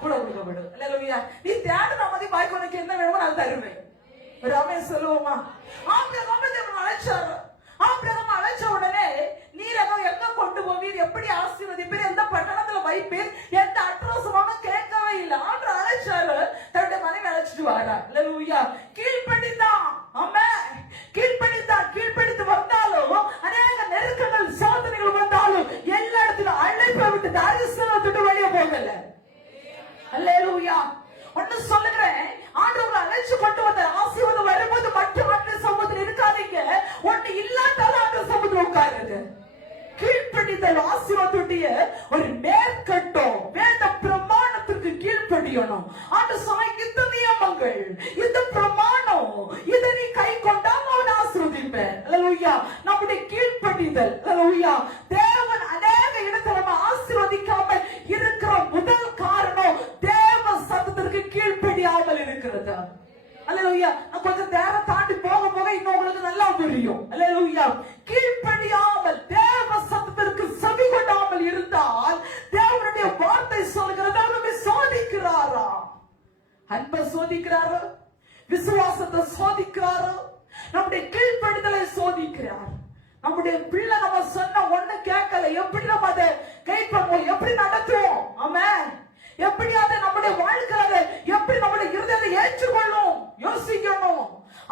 கூட கொடுக்கப்படும். அல்லேலூயா. நீ தேடுற மாதிரி பாய்க்கு உனக்கு என்ன வேணுமோ நான் தருவேன். ஒரு ஆமென் சொல்லுவோமா? ஆபிரகாம் தேவன் அழைச்சாரு. ஆபிரகாம் அழைச்ச உடனே நீர் எங்க கொண்டு போவீர், எப்படி ஆசீர்வதிப்பீர், எந்த பட்டணத்துல வைப்பீர், எந்த அட்ரஸ் கேட்கவே இல்லை. ஆண்டு அழைச்சாரு, தன்னுடைய மனைவி அழைச்சிட்டு வாரா. அல்லேலூயா. கீழ்ப்படிதான். ஆமென். கீழ்ப்படிதான். கீழ்ப்படித்து வந்தாலும் அநேக நெருக்கங்கள் சோதனைகள் வந்தாலும் எல்லா இடத்திலும் அழைப்பை விட்டு தரிசனத்துட்டு வெளியே போகல. அல்லேலூயா. ஒன்னு சொல்லுகிறேன், ஆண்டவரை அழைச்சு கொண்டு வந்த ஆசீர்வாதம் வரும்போது மட்டும் ஆண்டு சமூகத்தில் இருக்காதீங்க, ஒண்ணு இல்லாட்டாலும் ஆண்டு சமூகத்தில் உட்காருங்க. கீழ்ப்படிதல் ஆசீர்வாதத்துடைய ஒரு மேற்கட்டம். வேத பிரமாணத்திற்கு கீழ்ப்படியணும். ஆண்டு சொன்ன இந்த நியமங்கள், இந்த பிரமாணம், இதை நீ கை கொண்டால் அவன் ஆசீர்வதிப்பேன். அல்லேலூயா. நம்முடைய கீழ்ப்படிதல். அல்லேலூயா. தேவன் அநேக ஆசீர்வதிக்காமல் இருக்கிற முதல் காரணம் தேவ சத்தத்திற்கு கீழ்ப்படியாமல் இருக்கிறது. அல்லேலூயா. நான் கொஞ்சம் நேரம் தாண்டி போக போக இன்னும் உங்களுக்கு நல்லா புரியும். அல்லேலூயா. கீழ்ப்படியாமல் தேவ சத்தத்திற்கு செவி கொடாமல் இருந்தால் தேவனுடைய வார்த்தை சொல்கிறது அவரை சோதிக்கிறாரா? அன்பை சோதிக்கிறாரா? விசுவாசத்தை சோதிக்கிறாரா? நம்முடைய கீழ்ப்படிதலை சோதிக்கிறார். நம்முடைய பிள்ளை நம்ம சொன்ன ஒண்ணு கேட்கல, எப்படி நம்ம அதை கைப்பற்றுவோம், எப்படி நடத்துவோம்? ஆமென். எப்படி அதை நம்முடைய வாழ்க்கையில எப்படி நம்முடைய இருதயத்தை ஏற்றுக்கொள்ளும் யோசிக்கணும்.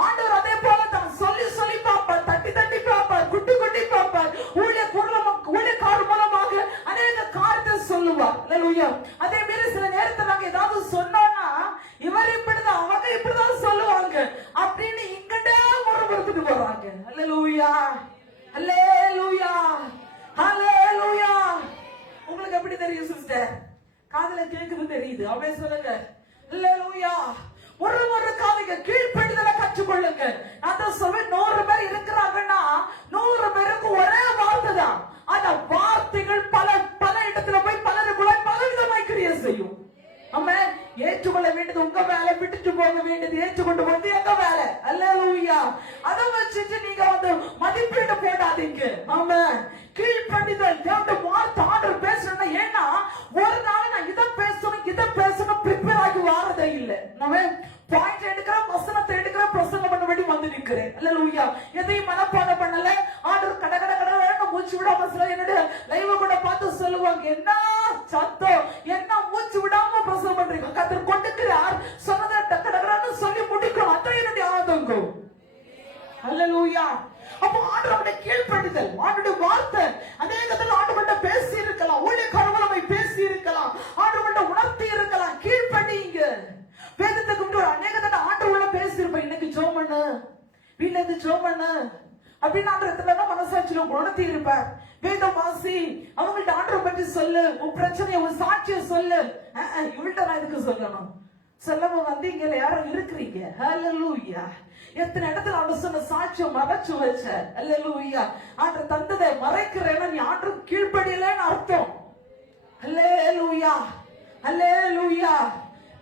ஆண்டவர் அதே போல தான் சொல்லி சொல்லி பார்ப்பார், தட்டி தட்டி பார்ப்பார், குட்டி குட்டி பார்ப்பார். ஊழியக்காரர் மூலமாக அநேக காரியத்தை சொல்லுவார். அல்லேலூயா. அதே மாதிரி சில நேரத்தில் நாங்க ஏதாவது சொன்னோம்னா இவர் இப்படிதான் அவங்க இப்படிதான் சொல்லுவாங்க அப்படின்னு இங்கடே முறைப்படுத்திட்டு போறாங்க. அல்லேலூயா. அல்லேலூயா. அல்லேலூயா. உங்களுக்கு எப்படி தெரியும் சிஸ்டர்? காதுல கேக்குது தெரியுது. அவன் சொல்லுங்க அல்லேலூயா. ஒரு காதுங்க கீழ்ப்படிதலை கற்றுக்கொள்ளுங்க. நான் சொல்வேன் 100 பேர் இருக்கிறாங்கன்னா 100 பேருக்கு ஒரே வார்த்தை தான். ஆனா வார்த்தைகள் பல பல இடத்துல போய் பலருக்குள்ள பலவிதமாய் கிரியை செய்யும். ஆமென். ஏற்றுக்கொள்ள வேண்டியது உங்க வேலை, விட்டுட்டு போக வேண்டியது ஏற்றுக்கொண்டு வந்து எங்க வேலை. அல்லேலூயா. அதை வச்சுட்டு நீங்க வந்து மதிப்பீடு போடாதீங்க. ஆமென். கீழ்ப்படிதல் தேவனுடைய வார்த்தை ஆண்டவர் பேசுறேன்னா, ஏன்னா ஒரு நாள் நான் இதை பேசணும் ப்ரிப்பேர் ஆகி வாரதே இல்லை. நம்ம பாயிண்ட் எடுக்கிறேன், வசனத்தை எடுக்கிறேன், பிரசங்கம் பண்ண வேண்டி வந்து நிற்கிறேன். அல்லேலூயா. எதையும் மனப்பாடம் பண்ணல. ஆண்டவர் கட கட கட மூச்சு விடாம சில என்னுடைய லைவ் கூட பார்த்து சொல்லுவாங்க, என்ன சத்தம், என்ன மூச்சு விடாம பிரசங்கம் பண்றீங்க? கர்த்தர் கொண்டுக்கிறார், சொன்னதை டக்கடகடன்னு சொல்லி முடிக்கணும். அதான் என்னுடைய ஆதங்கம். அல்லேலூயா. அப்போ ஆண்டவருடைய கீழ்ப்படிதல், ஆண்டவருடைய வார்த்தை அநேகத்தில் ஆண்டவர்கிட்ட பேசி இருக்கலாம், ஊழியக்காரங்களை பேசி இருக்கலாம், ஆண்டவர்கிட்ட உணர்த்தி இருக்கலாம். கீழ்ப்படிங்க. வேதத்துக்கு முன்னாடி அநேகத்தில் ஆண்டவர்ல பேசி இருப்பேன், இன்னைக்கு ஜெபம் பண்ணு, வீட்டுல இருந்து ஜெபம் பண்ணு அப்படின்னு ஆண்டவரத்துல மனசாட்சியில உணர்த்தி இருப்பார். வேதம் வாசி, அவங்கள்ட்ட ஆண்டவர் பற்றி சொல்லு, உன் பிரச்சனையை உன் சாட்சியை சொல்லு. இவள்கிட்ட நான் இதுக்கு சொல்லணும் சொல்லவ வந்து இங்க யாரும் இருக்கிறீங்க. ஹல்லேலூயா. எத்தனை இடத்துல ஆண்டவர் சொன்ன சாட்சியை மறைச்சு வச்ச. ஹல்லேலூயா. ஆண்டவர் தந்ததை மறைக்கிறேன்னா நீ ஆண்டவர் கீழ்ப்படியலன்னு அர்த்தம். ஹல்லேலூயா. ஹல்லேலூயா.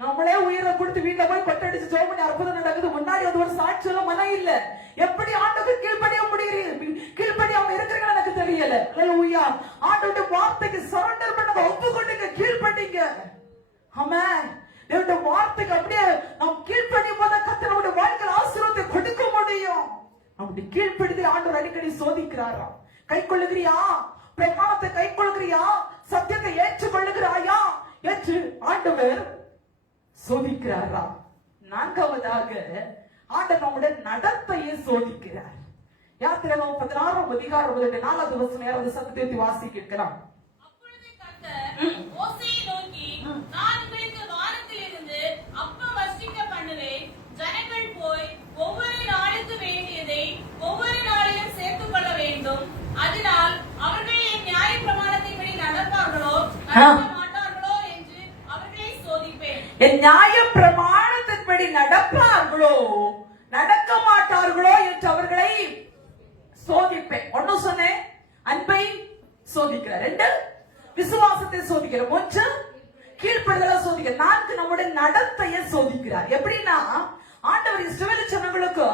நம்மளே உயிரை கொடுத்து வீட்டுல போய் கொட்டடிச்சு ஜெபம் பண்ணி அற்புதம் நடக்குது, முன்னாடி அது ஒரு சாட்சியெல்லாம் மனம் இல்ல. எப்படி ஆண்டவருக்கு கீழ்ப்படிய முடியுது? கீழ்ப்படியாம இருக்கிறீங்க எனக்கு தெரியல. ஹல்லேலூயா. ஆண்டவருடைய வார்த்தைக்கு சரண்டர் பண்ணத ஒப்புக்கொண்டீங்க, கீழ்ப்படிங்க. ஆமென். தேவனுடைய வார்த்தைக்கு அப்படியே நாம் கீழ்ப்படியும் போது கர்த்தர் நம்முடைய வாழ்க்கையில் ஆசீர்வாதத்தை கொடுக்க முடியும். நம்முடைய கீழ்ப்படிதல் ஆண்டவர் அடிக்கடி சோதிக்கிறாரா? கை கொள்ளுகிறியா? பிரமாணத்தை கை கொள்ளுகிறியா? சத்தியத்தை ஏற்றுக்கொள்ளுகிறாயா? ஏற்று ஆண்டவர் சோதிக்கிறாரா? நான்காவதாக ஆண்டவர் நம்முடைய நடத்தையை சோதிக்கிறார். யாத்திராகமம் 16ஆம் அதிகாரம் 4வது வசனம் யாராவது சத்தத்தை வாசிக்க கேட்கலாம். அப்பொழுது கர்த்தர் மோசேயை நோக்கி, நான் உங்களுக்கு வானத்திலிருந்து அப்பம் வர்ஷிக்க பண்ணுவேன். ஜனங்கள் போய் ஒவ்வொரு நாளுக்கு வேண்டியதை ஒவ்வொரு நாளிலும் சேர்த்துக் கொள்ள வேண்டும். அதனால் அவர்கள் என் நியாய பிரமாணத்தின்படி நடப்பார்களோ நடக்க மாட்டார்களோ என்று அவர்களை சோதிப்பேன். என் நியாய பிரமாணத்தின்படி நடப்பார்களோ நடக்க மாட்டார்களோ என்று அவர்களை சோதிப்பேன். ஒன்னு சொன்னேன், அன்பை சோதிக்கிறார். 2 விசுவாசத்தை சோதிக்கிறார். 3 கீழ்ப்படிதலை சோதிக்கிறார். 4 நம்முடைய நடத்தையை சோதிக்கிறார். எப்படின்னா ஆண்டவர் இஸ்ரவேல் ஜனங்களுக்கு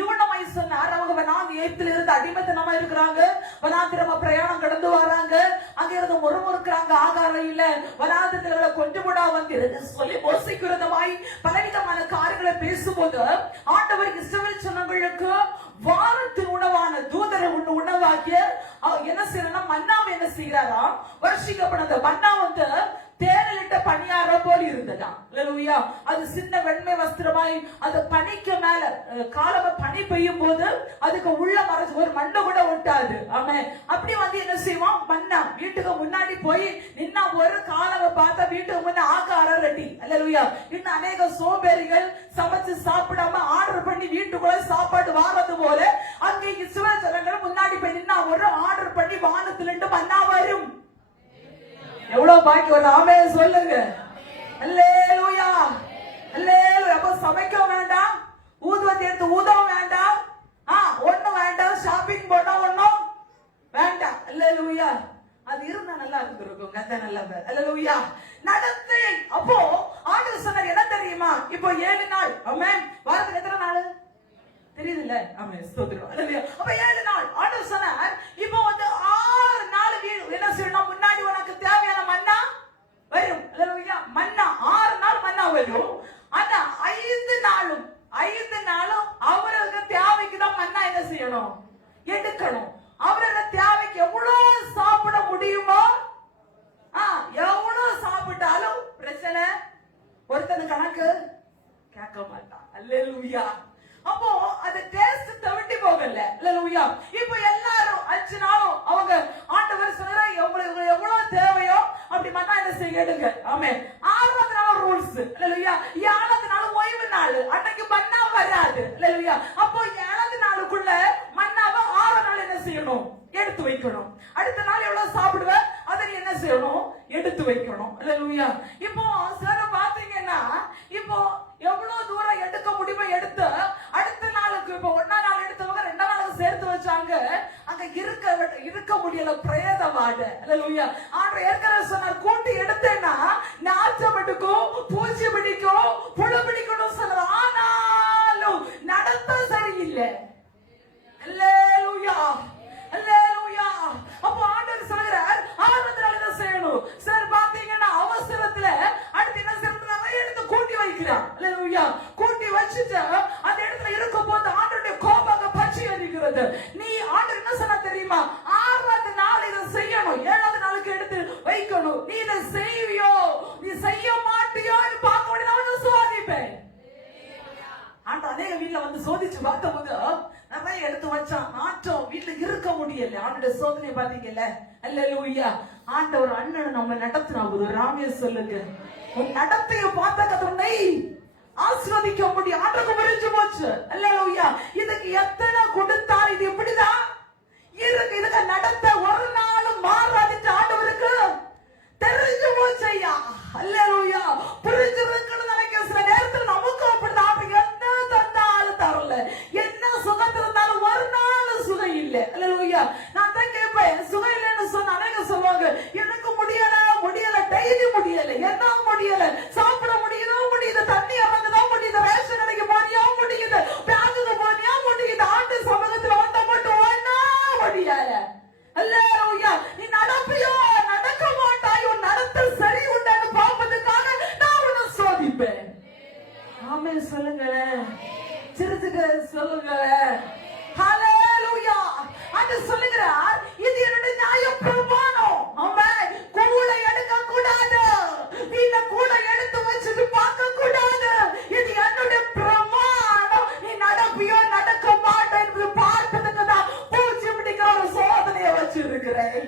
இவனமாய் சொன்னார். அவங்க வனாந்திரத்தில் இருந்து அடிமைத்தனமா இருக்கிறாங்க, வனாந்திரமா பிரயாணம் கடந்து வராங்க, அங்க இருந்து முறுமுறுக்கிறாங்க, ஆகாரம் இல்ல, வனாந்திரத்துல கொண்டு விடா வந்து சொல்லி மோசிக்கிறதமாய் பலவிதமான காரியங்களை பேசும்போது ஆண்டவர் இஸ்ரவேல் ஜனங்களுக்கு வாரத்தின் உணவான தூதரை உணவாகிய என்ன செய்யறா மன்னாவை என்ன செய்யறாரா? வருஷிக்கப்பட்ட மன்னா வந்து தேனிலிட்ட பனியாரம் போல் இருந்ததா. அல்லேலூயா. அது சின்ன வெண்மை வஸ்திரமாய் அது பனிக்கு மேல காலமா பனி பெய்யும் போது அதுக்கு உள்ள மறைச்சு ஒரு மண்ணை கூட ஒட்டாது. ஆமென். அப்படி வந்து என்ன செய்வான்? மன்னா வீட்டுக்கு முன்னாடி போய் நின்னா ஒரு காலவை பார்த்தா வீட்டுக்கு முன்ன ஆகாரம் ரெடி. அல்லேலூயா. இன்னும் அநேக சோம்பேறிகள் சமைச்சு சாப்பிடாம ஆர்டர் பண்ணி வீட்டுக்குள்ள சாப்பாடு வாரது போல அங்கே இஸ்ரவேல் ஜனங்கள் முன்னாடி போய் நின்னா ஒரு ஆர்டர் பண்ணி வானத்திலிருந்து மன்னா வரும். எவ்வளவு பாக்கி ஒரு ஆமென் சொல்லுங்க. அல்லேலூயா. அல்லேலூயா. அப்ப சமைக்க வேண்டாம், ஊதுவத்தி எடுத்து ஊதவும் வேண்டாம், ஒண்ணும் வேண்டாம், ஷாப்பிங் போட்டா ஒண்ணும் வேண்டாம். அல்லேலூயா. அது இருந்தா நல்லா இருந்திருக்கும். கத்த நல்லவர். அல்லேலூயா. நடத்தை. அப்போ ஆண்டவர் சொன்னார் என்ன தெரியுமா? இப்போ 7 நாள். ஆமென். வாரத்துக்கு எத்தனை நாள் தெரியுதுல்ல? ஆமென். ஸ்தோத்திரம். அல்லேலூயா. அப்ப 7 நாள் ஆண்டவர் சொன்னார். இப்போ வந்து 6 நாள் என்ன செய்யணும்? முன்னாடி உனக்கு தேவையான மன்னா வரும். அல்லேலூயா. மன்னா 6 நாள் மன்னா வரும். ஆனா 5 நாளும் அவருக்கு தேவைக்கு தான் மன்னா என்ன செய்யணும்? எடுக்கணும். அவரோட தேவைக்கு எவ்வளவு சாப்பிட முடியுமோ எவ்வளவு சாப்பிட்டாலும் பிரச்சனை. ஒருத்தன் கணக்கு கேட்க மாட்டான். அல்லேலூயா. அப்போ அது டேஸ்ட் தவிட்டி போகல. அல்லேலூயா. இப்போ எல்லாரும் 5 நாளும் அவங்க ஆண்டவர் சொன்னாரே உங்களுக்கு எவ்வளவு தேவையோ அப்படி மன்னா என்ன செய்ய எடுங்க. ஆமென். 6வது நாள் ரூல்ஸ். அல்லேலூயா. 7வது நாள் ஓய்வு நாள். அன்னைக்கு மன்னா வராது. அல்லேலூயா. அப்போ 7வது நாளுக்குள்ள மன்னாவை 6வது நாள் என்ன செய்யணும்? எடுத்து வைக்கணும். அடுத்த நாள் எவ்வளவு சாப்பிடுவ அதை என்ன செய்யணும்? எடுத்து வைக்கணும். அல்லேலூயா. இப்போ சார் பாத்தீங்கன்னா இப்போ எவ்வளவு தூரம் எடுக்க முடியுமோ எடுத்து அடுத்த நாளுக்கு இப்போ 1ஆம் நாள் எடுத்தவங்க 2ஆம் நாளுக்கு சேர்த்து வச்சாங்க. அங்க இருக்க முடியல. பிரேதவாடு. அல்லேலூயா. ஆண்டவர் ஏற்கனவே சொன்னார் கூட்டி எடுத்தேன்னா நாச்சம் எடுக்கும், பூச்சி பிடிக்கும், புழு பிடிக்கணும் சொல்ற. ஆனாலும் நடத்த சரியில்லை. அல்லேலூயா. அல்லேலூயா. அப்போ ஆண்டவர் சொல்றார் 6வது நாள் என்ன செய்யணும்? சார் பாத்தீங்கன்னா அவசரத்துல அடுத்து என்ன செய்யணும்? எடுத்து கூட்டி வைக்கிறான். அல்லேலூயா. கூட்டி வச்சுட்டு அந்த இடத்துல இருக்கும் போது ஆண்டவருடைய கோபம் பற்றி எரிகிறது. நீ ஆண்டவர் என்ன சொன்னா தெரியுமா? 6வது நாள் இதை செய்யணும், 7வது நாளுக்கு எடுத்து வைக்கணும். நீ இதை செய்வியோ நீ செய்ய மாட்டியோ பார்க்க முடியாது. சோதிப்பேன். ஆண்டவர் அநேக வீட்டுல வந்து சோதிச்சு பார்த்த போது நிறைய எடுத்து வச்சான். நாட்டம் வீட்டுல இருக்க முடியல. ஆண்டோட சோதனை பாத்தீங்கல்ல? அல்லேலூயா. ஆண்டவர் அண்ணன் நம்ம நடத்தினா ஒரு ராமிய சொல்லுங்க. உன் நடத்தைய பார்த்த உன்னை ஆசீர்வதிக்க முடியும். ஆண்டவருக்கு புரிஞ்சு போச்சு. அல்லேலூயா. இதுக்கு எத்தனை கொடுத்தா இது எப்படிதான் இருக்கு? இதுக்கு நடத்த ஒரு நாளும் மாறாதிட்டு ஆண்டவருக்கு தெரிஞ்சு போச்சு ஐயா. அல்லேலூயா. புரிஞ்சிருக்குன்னு நினைக்கிற சில நேரத்தில் நமக்கு அப்படிதான். என்ன தந்தாலும் தரல, என்ன சுகம் இருந்தாலும் ஒரு நாள் சுகம் இல்லை. அல்லேலூயா. நான் தான் கேட்பேன் சுகம் இல்லைன்னு சொன்ன அநேக சொல்லுவாங்க எனக்கு முடியல டெய்லி முடியல, என்ன முடியல, சாப்பிட முடியுது, தண்ணி இறங்குதான் முடியுது, ரேஷன் கடைக்கு போனியா முடியுது, பேங்குக்கு போனியா முடியுது, ஆண்டு சமூகத்துல வந்த மட்டும் ஒன்னா முடியல. அல்லேலூயா. நீ நடப்பியோ நடக்க மாட்டாயோ நடத்த சரி உண்டான்னு பார்ப்பதுக்காக நான் உன்னை சோதிப்பேன். ஆமென் சொல்லுங்க. சிரிச்சுக்க சொல்லுங்க. ஹல்லேலூயா. அது சொல்லுகிறார் இது என்னுடைய நியாய பிரமாணம். ஆமென். கூட எடுக்க கூடாது, வீட்ல கூட எடுத்து வச்சுட்டு பார்க்க கூடாது. இது என்னுடைய பிரமாணம். நீ நடப்பியோ நடக்க மாட்டோ என்று பார்ப்பதுக்கு தான் பூச்சி பிடிக்கிற ஒரு சோதனையை வச்சிருக்கிறேன்.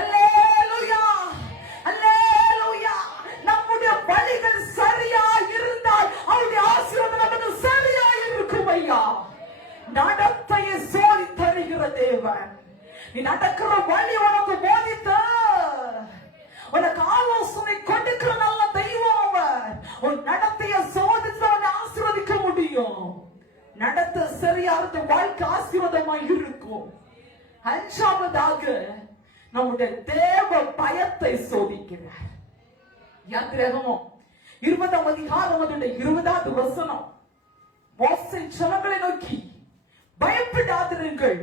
அல்லேலூயா. அல்லேலூயா. நம்முடைய வழிகள் சரியா இருந்தால் அவருடைய ஆசீர்வாதம் நமக்கு சரியா இருக்கும் ஐயா. நடத்தையை சோதித்தருகிற தேவன். நீ நடக்கிற வழி உனக்கு போதித்த உனக்கு ஆலோசனை கொடுக்கிற நல்ல தெய்வம் அவர். உன் நடத்தையை சோதித்து அவனை ஆசீர்வதிக்க முடியும். நடத்த சரியா இருந்த வாழ்க்கை ஆசீர்வாதமாய் இருக்கும். 5ஆவதாக நம்முடைய தேவ பயத்தை சோதிக்கிறார். யாத்திராகமம் 20ஆம் அதிகாரம் 20வது வசனம். மோசே ஜனங்களை நோக்கி பயப்படாதிருங்கள்,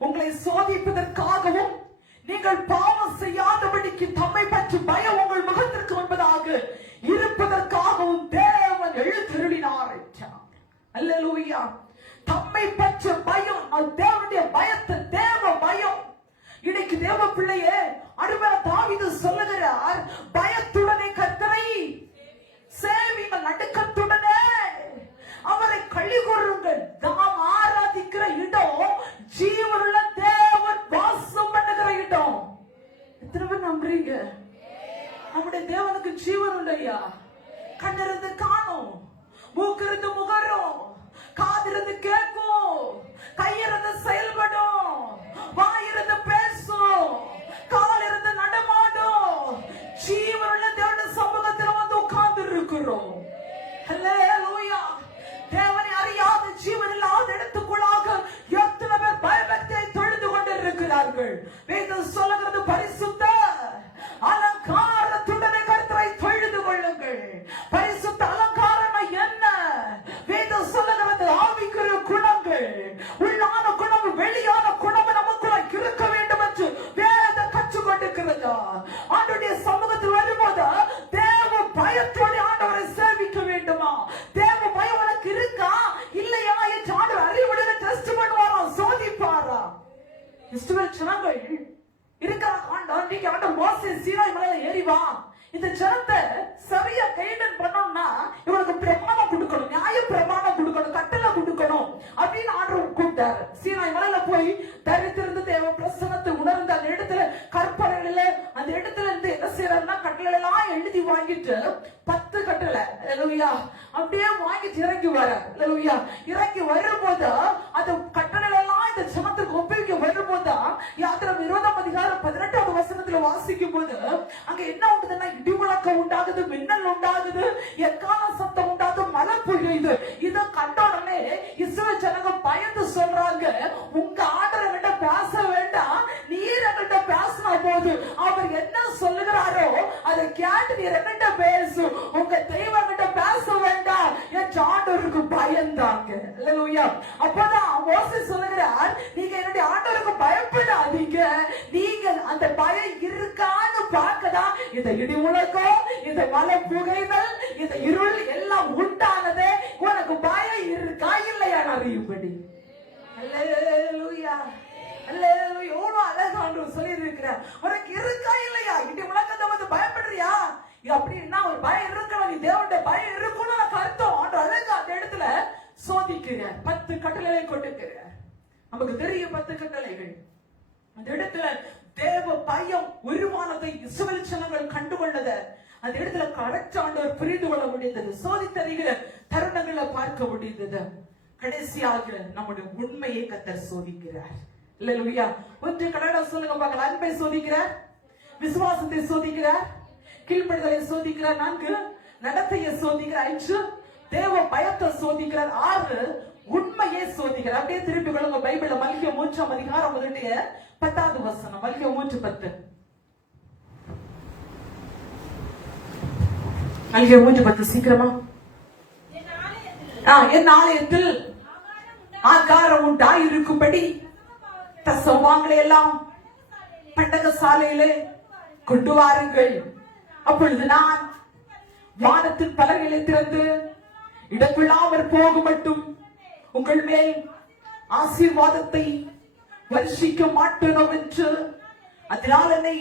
உங்களை சோதிப்பதற்காகவும் நீங்கள் பாவம் செய்யாதபடிக்கு தம்மை பற்றி பயம் உங்கள் முகத்திற்கு முன்பதாக இருப்பதற்காகவும் தேவன் எழுந்தருளினார் என்றார். அல்லேலூயா. தம்மை பற்றி பயம், தேவனுடைய பயத்தை, தேவ பயம். இன்னைக்கு தேவ பிள்ளையே அருமையான தாவீது சொல்லுகிறார் பயத்துடனே கர்த்தரை சேவிங்கள், நடுக்கத்துடனே அவரை கழி கூறுங்கள். நாம் ஆராதிக்கிற இடம் ஜீவனுள்ள தேவன் வாசம் பண்ணுகிற இடம். எத்தனை பேர் நம்புறீங்க? நம்முடைய தேவனுக்கு ஜீவன் இல்லையா? கண்ணிருந்து காணும், மூக்கிருந்து முகரும், காதிருந்து கேட்கும், கையிருந்து செயல்படும், வாயிருந்து பேசும், காலிருந்து நடமாடும். ஜீவனுள்ள தேவனுடைய சமூகத்தில் வந்து உட்கார்ந்து இருக்கிறோம். அல்லேலூயா. தேவனை அறியாத ஜீவன் இல்லாத இடத்துக்குள்ளாக எத்தனை பேர் பயபக்தியை தொழுது கொண்டிருக்கிறார்கள். வேதம் சொல்லுகிறது பரிசுத்த ஜனங்கள் இருக்கிறாங்க. ஆண்டவர் நீங்க ஆண்டவர் மோசே சீனாய் மலையில ஏறி வா, இந்த ஜனத்தை சரியா கைடன் பண்ணணும்னா இவனுக்கு பிரமாணம் கொடுக்கணும், நியாய பிரமாணம் கொடுக்கணும், கட்டளை கொடுக்கணும் அப்படின்னு ஆண்டவர் கூப்பிட்டாரு. சீனாய் மலையில போய் தரித்திருந்து தேவ பிரசனத்தை உணர்ந்து அந்த இடத்துல கற்பனையில அந்த இடத்துல இருந்து என்ன செய்யறாருன்னா கட்டளை எல்லாம் எழுதி வாங்கிட்டு 10 கட்டளை அப்படியே வாங்கிட்டு இறங்கி வர இறங்கி வரும்போது அந்த கட்டளை எல்லாம் இந்த ஜனத்துக்கு ஒப்புவிக்க வரும்போது யாத்திரம் 20:18 வசனத்துல வாசிக்கும் போது அங்க என்ன உண்டுதுன்னா இடிமுழக்கம் உண்டாகுது, மின்னல் உண்டாகுது, எக்கால சத்தம் உண்டாகுது, மழை பொழியுது. இதை கண்ட உடனே இஸ்ரவேல் ஜனங்க பயந்து சொல்றாங்க, உங்க ஆண்டவர்கிட்ட பேச வேண்டாம், நீர் என்கிட்ட பேசினா போது அவர் என்ன சொல்லுகிறாரோ அதை கேட்டு நீர் என்கிட்ட பேசு, உங்க தெய்வம் கிட்ட பேச வேண்டாம் என் ஆண்டவருக்கு பயந்தாங்க. அப்பதான் மோசே சொல்லுகிறார், நீங்க என்னுடைய ஆண்டவருக்கு பயப்படாதீங்க, நீங்க அந்த பயம் இருக்கான்னு பார்க்கதான் இந்த இடி முழக்கம், இந்த மலை புகைதல், இந்த இருள் எல்லாம் உண்டானதே, உனக்கு பயம் இருக்கா இல்லையா அறியும்படி. அல்லேலூயா அல்லேலூயா. எவ்வளவு அழகா ஆண்டவர் சொல்லி இருக்கிறார், உனக்கு இருக்கா இல்லையா, இடி முழக்கத்தை வந்து பயப்படுறியா, அப்படின்னா ஒரு பயம் இருக்கணும், நீ தேவனுடைய பயம் இருக்கும்னு அர்த்தம். ஆண்டவர் அழகா அந்த இடத்துல சோதிக்கிறார், 10 கட்டளைகளை கொடுக்கிறார். நமக்கு தெரியும் 10 கட்டளைகள். அந்த இடத்துல தேவ பயம் உருவானதை இஸ்ரவேல் ஜனங்கள் கண்டுகொண்டத அந்த இடத்துல கரெக்ட் ஆண்டவர் புரிந்து கொள்ள முடிந்தது, சோதித்தறிகிற தருணங்களை பார்க்க முடிந்தது. கடைசியாக நம்முடைய உண்மையை கர்த்தர் சோதிக்கிறார். அல்லேலூயா. ஒன்று கடவுளை சொல்லுங்க பார்க்கலாம். அன்பை சோதிக்கிறார், விசுவாசத்தை சோதிக்கிறார், கீழ்ப்படிதலை சோதிக்கிறார், 4 நடத்தையை சோதிக்கிறார், 5 தேவ பயத்தை சோதிக்கிறார், 6 உண்மையை சோதிக்கிறார். அப்படியே திருப்பி கொள்ளுங்க பைபிள்ல மல்கியா 3ஆம் அதிகாரம் 10வது வசனம். மல்கியா 3:10. மல்கியா 3:10 சீக்கிரமா. என் ஆலயத்தில் ஆகாரம் உண்டாயிருக்கும்படி தசமங்களை எல்லாம் பண்டக சாலையிலே கொண்டு வாருங்கள், அப்பொழுது நான் வானத்தின் பலகைகளை திறந்து இடமில்லாமற் போக மட்டும் உங்கள் மேல் ஆசீர்வாதத்தை வருஷிக்க மாட்டேனோ என்று அதனால் என்னை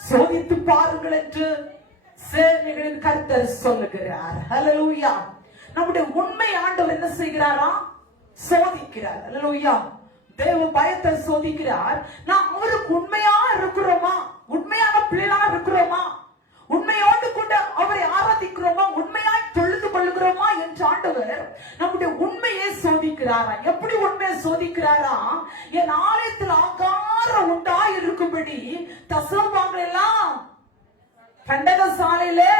சோதித்து பாருங்கள் என்று சேனைகளின் கர்த்தர் சொல்லுகிறார். ஹல்லேலூயா. நம்முடைய உண்மை ஆண்டவர் என்ன செய்கிறாரா, சோதிக்கிறார். ஹல்லேலூயா. தேவ பயத்தை சோதிக்கிறார். நாம் அவருக்கு உண்மையா இருக்கிறோமா, உண்மையான பிள்ளையா இருக்கிறோமா, உண்மையோடு கூட அவரை ஆராதிக்கிறோமா, உண்மையாய் தொழுது கொள்ளுகிறோமா என்று ஆண்டவர் நம்முடைய உண்மையை சோதிக்கிறாரா. எப்படி உண்மையை சோதிக்கிறாரா, என் ஆலயத்தில் ஆகாரம் உண்டாய் இருக்கும்படி தசமங்களை எல்லாம் பண்டக சாலையிலே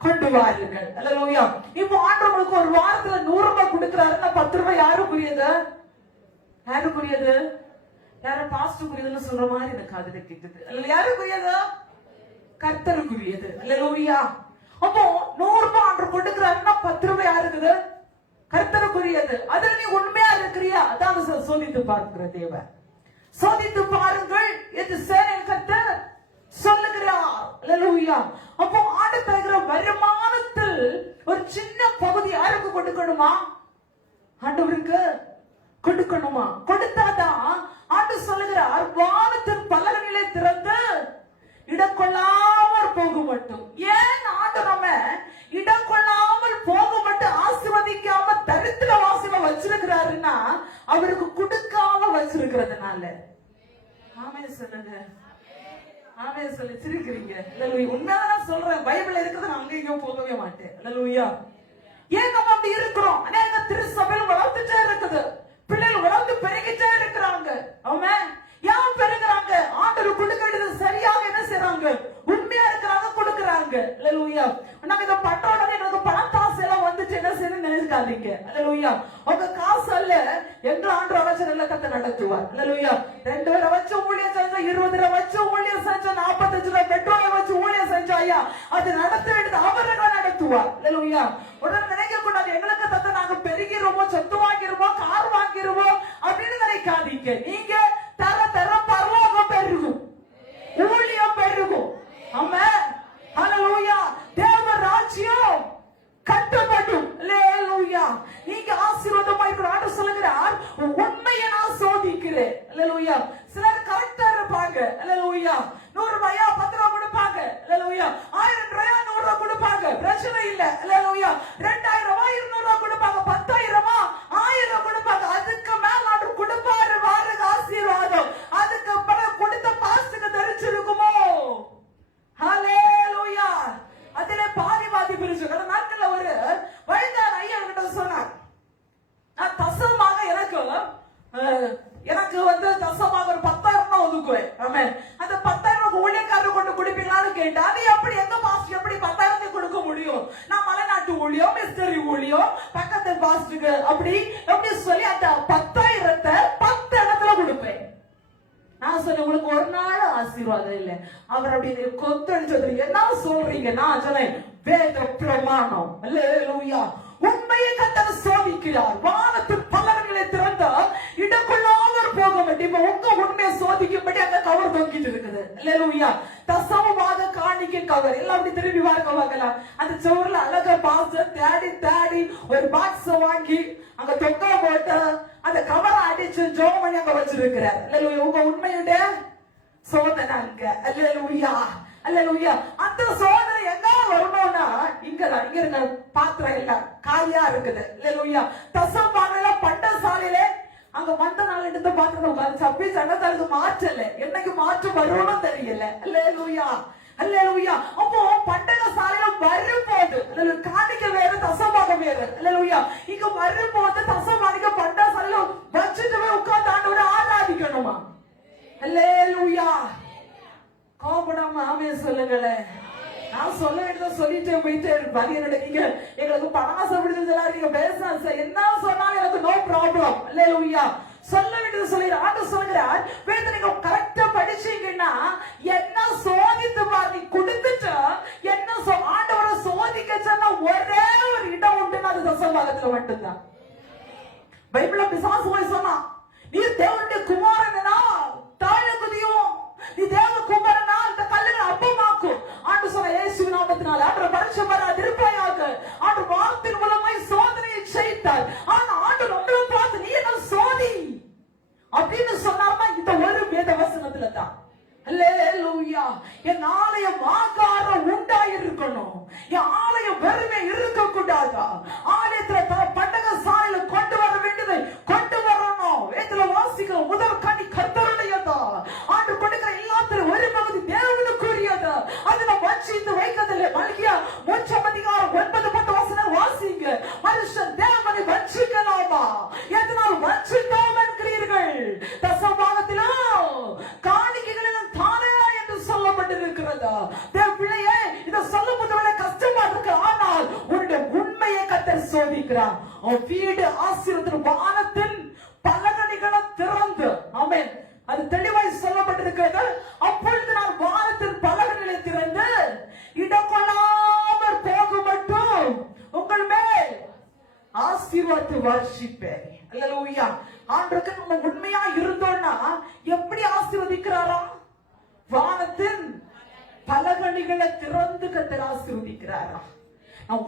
கொண்டு வாருங்கள். அல்லேலூயா. இப்போ ஆண்டவருக்கு ஒரு வாரத்துல 100 ரூபாய் கொடுக்கிறாருன்னா 10 ரூபாய் யாருக்குரியது, யாருக்குரியது, யார பாஸ்டுக்குரியதுன்னு சொல்ற மாதிரி எனக்கு காதுல கேக்குது. யாருக்குரியது, கர்த்தருக்குரியது. அல்லேலூயா. அப்போ 100 ரூபாய் ஆண்டவர் கொடுக்கிறாருன்னா 10 ரூபாய் யாருக்குது, கர்த்தருக்குரியது. அதுல நீ உண்மையா இருக்கிறியா, அதான் சோதித்து பார்க்கிற தேவன். சோதித்து பாருங்கள் என்று சேனையின் கர்த்தர் சொல்லுகிறார். அல்லேலூயா. அப்போ ஆண்டு தருகிற வருமானத்தில் ஒரு சின்ன பகுதி யாருக்கு கொடுக்கணுமா, ஆண்டவருக்கு கொடுக்கணுமா, கொடுத்தாதான் ஆண்டு சொல்லுகிறார் வானத்தின் பலகணிகளை திறந்து இடம் கொள்ளாமல் போக மட்டும். ஏன் ஆண்டு நம்ம இடம் கொள்ளாமல் போக மட்டும் ஆசீர்வதிக்காம தரித்திர வாசில வச்சிருக்கிறாருன்னா அவருக்கு கொடுக்காம வச்சிருக்கிறதுனால. ஆமென் சொல்லுங்க. ஆமென் சொல்லி சிரிக்கிறீங்க. உண்மைதான் சொல்றேன், பைபிள்ல இருக்கிறது நான் அங்கேயும் போகவே மாட்டேன். அல்லேலூயா. ஏன் நம்ம அப்படி இருக்கிறோம், அநேக திருச்சபையில் வளர்ந்துட்டே இருக்குது, பிள்ளைகள் வளர்ந்து பெருகிட்டே இருக்கிறாங்க. ஆமென். யார் பெருகிறாங்க, ஆண்டவர் கொடுக்கிறது சரியாக என்ன செய்றாங்க, உண்மையா இருக்கிறாங்க, கொடுக்கறாங்க. அல்லேலூயா. நாங்க இத பண்றோம்னா எனக்கு பணத்தாசை எல்லாம் வந்துட்டு என்ன செய்யணும்னு நினைக்காதீங்க. அல்லேலூயா. உங்க காசு அல்ல எங்க ஆண்டவர் வச்சு நல்ல கத்தை நடத்துவார். அல்லேலூயா. 2 பேரை வச்சு ஊழியம் செஞ்சா, 20 ரூபாய் வச்சு ஊழியம் செஞ்சா, 45 ரூபாய் பெட்ரோலை வச்சு ஊழியம் செஞ்சா ஐயா அது நடத்த வேண்டியது அவர்கள் நடத்துவார். அல்லேலூயா. உடனே நினைக்க கூடாது எங்களுக்கு தத்த நாங்க பெருகிறோமோ, சொத்து வாங்கிருமோ, கார் வாங்கிருமோ அப்படின்னு நினைக்காதீங்க. நீங்க தர தர பரலோகம் பெருகும், ஊழியம் பெருகும். ஆமென். ஹல்லேலூயா. தேவ ராஜ்யம் கட்டப்படும். அல்லேலூயா. நீங்க ஆசீர்வாதமா இருக்கிற ஆண்டு சொல்லுகிறார், உண்மையை நான் சோதிக்கிறேன். அல்லேலூயா. சிலர் கரெக்ட் 100 ரூபாயா 10 ரூபாய் கொடுப்பாங்க. அல்லேலூயா. 1000 ரூபாயா 100 ரூபாய் கொடுப்பாங்க. பிரச்சனை இல்ல. அல்லேலூயா. 2000 ரூபாய் 200 ரூபாய் கொடுப்பாங்க. 10,000 ரூபாய் 1000 ரூபாய் கொடுப்பாங்க. அதுக்கு மேல ஆண்டவர் கொடுப்பாரு பாருங்க ஆசீர்வாதம். அதுக்கு பிறகு கொடுத்த பாஸ்டுக்கு தெரிஞ்சிருக்குமோ? ஹalleluya. அதிலே பாதி பிரிச்சு கடந்த நாட்கள்ல ஒரு வயதான ஐயா கிட்ட சொன்னார், நான் தசமாக எனக்கு வந்து தசமாக ஒரு 10,000 தான் ஒதுக்குவேன். ஆமென். அந்த 10,000 ஊழியக்காரர் கொண்டு கொடுப்பீங்களான்னு கேட்டா, அது எப்படி எங்க பாஸ்டர் எப்படி 10,000 கொடுக்க முடியும்? நான் மலைநாட்டு ஊழியம், மிஸ்டரி ஊழியம், பக்கத்து பாஸ்டருக்கு அப்படி எப்படி சொல்லி அந்த 10,000 10 இடத்துல கொடுப்பேன். நான் சொன்னேன், உங்களுக்கு ஒரு நாள் ஆசீர்வாதம் இல்ல. அவர் அப்படி கொத்தடிச்சு என்ன சொல்றீங்க? நான் சொன்னேன், வேத பிரமாணம். அல்லேலூயா. உண்மையை கர்த்தர் சோதிக்கிறார். வானத்தின் பலகணிகளை திறந்தா இடக்குள்ளாமல் போக வேண்டிய உங்க உண்மையை சோதிக்கும்படி அங்க கவர் தொங்கிட்டு இருக்குது. அல்லேலூயா. தசமமாக காணிக்க கவர் எல்லாம் அப்படி திரும்பி பார்க்கலாம். அந்த சோறுல அழகா பாஸ்டர் தேடி ஒரு பாக்ஸ் வாங்கி அங்க தொங்க போட்டு அந்த கவரை அடிச்சு ஜோம் பண்ணி அங்க வச்சிருக்கிறார். அல்லேலூயா. உங்க உண்மையுடைய சோதனை அங்க. அல்லேலூயா. அல்லேலூயா. அந்த சோதனை எங்க வரணும்னா இங்கதான். இங்க இருக்க பாத்திரம் எல்லாம் காலியா இருக்குது. அல்லேலூயா. தசம்பானையில பண்டசாலையில அங்க மந்த நாள் எடுத்த பாத்திரம் உட்காந்து சப்பி சங்கத்தாளுக்கு மாற்றல. என்னைக்கு மாற்றம் வரும்னு தெரியல. அல்லேலூயா. அல்லேலூயா. அப்போ பண்டக சாலையில வரும்போது காணிக்க வேற தசமாக வேற. அல்லேலூயா. இங்க வரும்போது தசமானிக்க பண்டக சாலையில வச்சுட்டு உட்கார்ந்து ஆண்டவரை ஆராதிக்கணுமா? அல்லேலூயா. கோபடாம ஆமே சொல்லுங்களேன். நான் சொல்ல வேண்டியதை சொல்லிட்டே போயிட்டே இருப்பாரு. நீங்க எங்களுக்கு பணாசை விடுதல் நீங்க பேச என்ன சொன்னாலும் எனக்கு நோ ப்ராப்ளம். அல்லேலூயா. சொல்ல வேண்டியது சொல்லி ஆண்டவர் சொல்கிறார், வேத நீங்க கரெக்டா படிச்சீங்கன்னா என்ன சோதித்து பாரு கொடுத்துட்டு என்ன ஆண்டவரை சோதிக்க சொன்னா ஒரே ஒரு இடம் உண்டுன்னா அது தசமபாகத்துல மட்டும்தான். பைபிள்ல பிசாசு போய் சொன்னா, நீ தேவனுடைய குமாரனா தாழ குதியும், நீ தேவ குமாரனா இந்த கல்லுகளை அப்பமாக்கும். ஆண்டு சொன்ன இயேசு நாமத்தினால ஆண்டு பரிசுத்தரா திருப்பையாக ஆண்டு வார்த்தையின் மூலமாய் சோதனையை செய்தார். ஆனா ஆண்டு நம்மள பார்த்து நீ என்ன சோதி அப்படின்னு சொன்னார்னா இந்த ஒரு வேத வசனத்துல தான். அல்லேலூயா. என் ஆலயம் ஆகாரம் உண்டாயிருக்கணும். என் ஆலயம் வெறுமே இருக்க கூடாதா? ஆலயத்துல பண்டக சாலையில கொண்டு வர வேண்டியதை கொண்டு வரணும். வேதத்துல வாசிக்கிற முதல் கனி கர்த்தருடையதா. ஆண்டு கொடுக்கிற எல்லாத்திலும் ஒரு பகுதி தேவனுக்குரியதா. அது நம்ம வச்சிட்டு வைக்கிறதில்லை. மல்கியா 3:9 வசனம் வாசிங்க. மனுஷன் தேவனை வச்சிக்கலாமா? எதனால் வச்சிட்டோம் என்கிறீர்கள்? தசமபாகத்திலும் காணிக்கைகளிலும் தானே என்று சொல்லப்பட்டிருக்கிறதா? தேவ பிள்ளையே, இதை சொல்லும் போது கஷ்டமா இருக்கு. ஆனால் உன்னுடைய உண்மையை கர்த்தர் சோதிக்கிறார். வீடு ஆசீர்வாதத்தின் வானத்தின் பலகணிகளை திறந்து, ஆமென், அது தெளிவாய் சொல்லப்பட்டிருக்கிறது. அப்பொழுது நான் வானத்தின் பலகணிகளை திறந்து இடம் கொள்ளாமல் போக மட்டும் உங்கள் மேல் ஆசீர்வாதத்தை வர்ஷிப்பேன். அல்லேலூயா. ஆண்டவருக்கு நம்ம உண்மையா இருந்தோம்னா எப்படி ஆசீர்வதிக்கிறாராம்? வானத்தின் பலகணிகளை திறந்து கர்த்தர் ஆசீர்வதிக்கிறாராம்.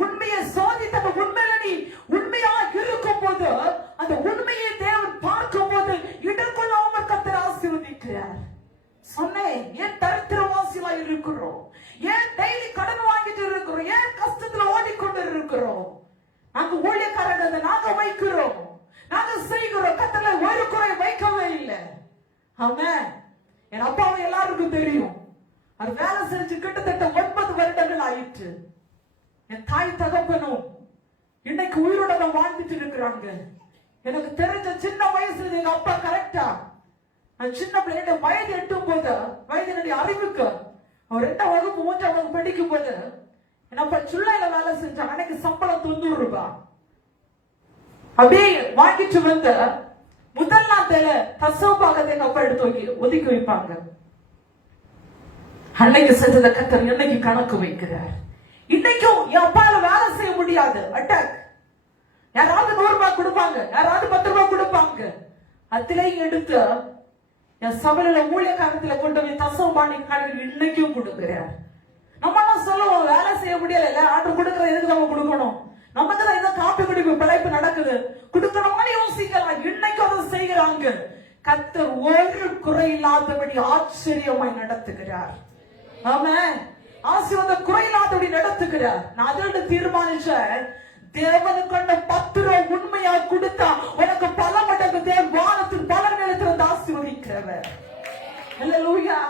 உண்மையை சோதித்த அந்த உண்மையில நீ உண்மையா இருக்கும் போது அந்த உண்மையை தேவன் பார்க்கும் போது இடம் கொள்ளாமல் கர்த்தர் ஆசீர்வதிக்கிறார். சொன்னேன், ஏன் தரித்திரவாசியா இருக்கிறோம்? ஏன் டெய்லி கடன் வாங்கிட்டு இருக்கிறோம்? ஏன் கஷ்டத்துல ஓடிக்கொண்டு இருக்கிறோம்? நாங்க ஊழியக்காரங்க நாங்க வைக்கிறோம், நாங்க செய்கிறோம். கர்த்தர்ல ஒரு குறை வைக்கவே இல்லை. ஆமென். என் அப்பாவை எல்லாருக்கும் தெரியும். அது வேலை செஞ்சு கிட்டத்தட்ட 9 வருடங்கள் ஆயிற்று. என் தாய் தகப்பனும் இன்னைக்கு உயிரோட வாழ்ந்துட்டு இருக்கிறாங்க. எனக்கு தெரிஞ்ச சின்ன வயசுல எங்க அப்பா கரெக்டா நான் சின்ன பிள்ளை வயது எட்டும் போது வயதினுடைய அறிவுக்கு அவர் 2ஆம் வகுப்பு 3ஆம் வகுப்பு படிக்கும் போது என் அப்பா சுள்ளையில வேலை செஞ்சாங்க. அன்னைக்கு சம்பளம் 90 ரூபாய். அப்படியே வாங்கிட்டு வந்த முதல் நாள் தசமபாகத்தை எங்க அப்பா எடுத்து ஒதுக்கி வைப்பாங்க. அன்னைக்கு செஞ்சத கர்த்தர் இன்னைக்கு கணக்கு வைக்கிறார். இன்னைக்கும் என் அப்பால வேலை செய்ய முடியாது. அட்டாக். யாராவது 100 ரூபாய் கொடுப்பாங்க, யாராவது 10 ரூபாய் கொடுப்பாங்க. அதிலையும் எடுத்து என் சபையில ஊழியக்காரத்துல கொண்டு போய் தசமபாணி கணக்கு இன்னைக்கும் கொடுக்கிறார். நம்ம எல்லாம் சொல்லுவோம், வேலை செய்ய முடியல, ஆர்டர் கொடுக்கற எதுக்கு நம்ம கொடுக்கணும்? நமக்கு தான் ஏதோ காப்பி குடிப்பு பிழைப்பு நடக்குது, கொடுக்கணும்னு யோசிக்கலாம். இன்னைக்கு அதை செய்கிறாங்க. கர்த்தர் ஒரு குறை இல்லாதபடி ஆச்சரியமாய் நடத்துகிறார். ஆமென். ஆசீர்வாத குறை இல்லாதபடி நடத்துகிறார். நான் அதோட தீர்மானிச்சேன், தேவனுக்கு 10 ரூபாய் உண்மையா கொடுத்தா உனக்கு பல மடங்கு வானத்தின் பல நேரத்தில் ஆசீர்வதிக்கிறவர். அல்லேலூயா.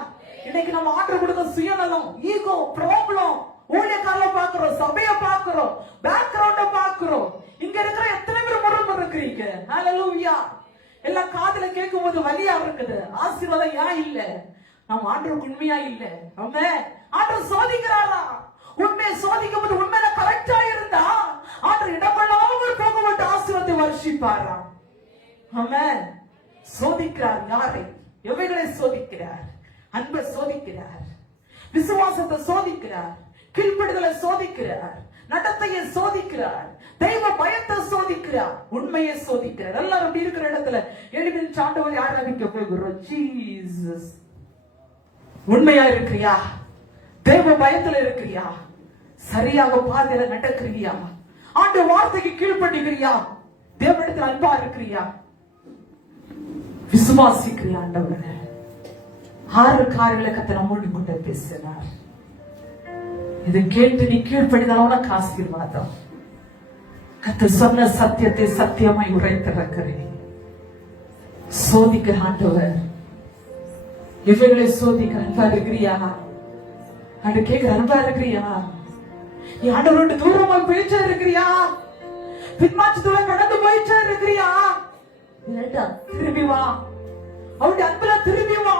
இன்னைக்கு நம்ம ஆர்டர் கொடுக்க சுயநலம், ஈகோ, ப்ராப்ளம், ஊழியக்காரல பாக்குறோம், சபைய பாக்குறோம், பேக்ரவுண்ட பாக்குறோம். இங்க இருக்கிற எத்தனை பேர் முறை இருக்கிறீங்க? அல்லேலூயா. எல்லாம் காதுல கேட்கும் போது வலியா இருக்குது. ஆசீர்வாதம் ஏன் இல்ல? நம்ம ஆண்டவருக்கு உண்மையா இல்ல. ஆமென். ஆண்டவர் சோதிக்கிறாரா? உண்மையை சோதிக்கும் போது உண்மையில கரெக்டா இருந்தா ஆண்டவர் இடமல்லாமல் போக மாட்டு ஆசீர்வாதத்தை வருஷிப்பாரா? ஆமென். சோதிக்கிறார். யாரை? எவைகளை சோதிக்கிறார்? அன்பை சோதிக்கிறார், விசுவாசத்தை சோதிக்கிறார், கீழ்ப்படிதலை சோதிக்கிறார், நடத்தையை சோதிக்கிறார், தெய்வ பயத்தை சோதிக்கிறார், உண்மையை சோதிக்கிறார். எல்லாரும் அப்படி இருக்கிற இடத்துல எழுப்பின் சாண்டவரை ஆராதிக்க போகிறோம். ஜீசஸ். உண்மையா இருக்கிறியா? தெய்வ பயத்துல இருக்கிறியா? சரியாக பாதையில நடக்கிறியா? ஆண்டு வார்த்தைக்கு கீழ்ப்படுகிறியா? தேவனிடத்தில் அன்பா இருக்கிறியா? விசுவாசிக்கிறியா? ஆண்டவரே 6 காரியங்களை கர்த்தர் நம்மோடு கூட பேசினார். இதை கேட்டு நீ கீழ்ப்படிதால் உனக்கு ஆசீர்வாதம். கர்த்தர் சொன்ன சத்தியத்தை சத்தியமாய் உரைத்திருக்கிறேன். சோதிக்கிற ஆண்டவர். இவைகளை சோதிக்க அன்பா இருக்கிறியா? அன்று கேட்கிற அன்பா இருக்கிறியா? நீ ஆண்டவரோடு தூரமா போயிச்சா இருக்கிறியா? பின்மாற்றத்தோட கடந்து போயிச்சா இருக்கிறியா? திரும்பி வா. அவருடைய அன்புல திரும்பி வா.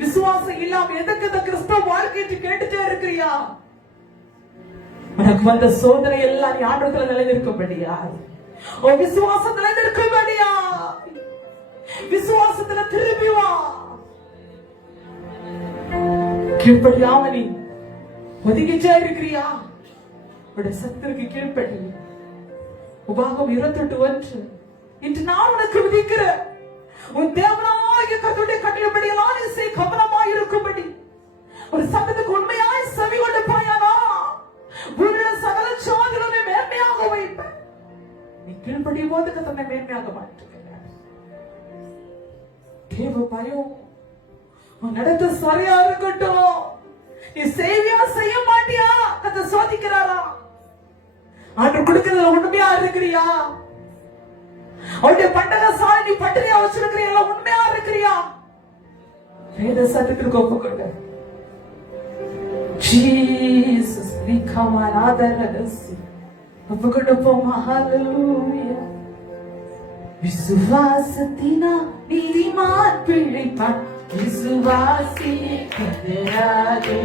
விசுவாசம் இல்லாம எதுக்கு இந்த கிறிஸ்தவ வாழ்க்கை கேட்டுட்டே இருக்கிறியா? உனக்கு வந்த சோதனை எல்லாம் நீ ஆண்டவத்துல நிலைநிற்கும்படியா, உன் விசுவாசம் நிலைநிற்கும்படியா, விசுவாசத்துல திரும்பி வா. கீழ்ப்படியாம நீ ஒதுங்கிச்சா இருக்கிறியா? உடைய சத்துருக்கு கீழ்ப்படி. உபாகம் 28:1. இன்று நான் உனக்கு விதிக்கிற உன் தேவனாகிய கர்த்தருடைய கட்டளைப்படியெல்லாம் நீ செய், கவனமாய் இருக்கும்படி. ஒரு சத்தத்துக்கு உண்மையாய் செவி கொடுப்பாயானா உன்னுடைய சகல சாதிகளை மேன்மையாக வைப்பேன். நீ கீழ்ப்படியும் போது கர்த்தனை மேன்மையாக மாற்றுகிறார். தேவ பயம் உன் நடத்த சரியா இருக்கட்டும். நீ செய்வியா செய்ய மாட்டியா? கர்த்தர் சோதிக்கிறாரா? ஆண்டு கொடுக்கிறதுல உண்மையா இருக்கிறியா? அவருடைய பண்டக சாலை நீ பட்டினியா வச்சிருக்கிறியா? உண்மையா இருக்கிறியா? வேத சத்தத்திற்கு ஒப்புக்கொண்டு ஜீசஸ் விகமானாதரசி ஒப்புக்கொண்டு போமா. ஹல்லேலூயா. விசுவாசத்தினா நீதிமான் பிழைப்பான். விசுவாசியே கதராதே.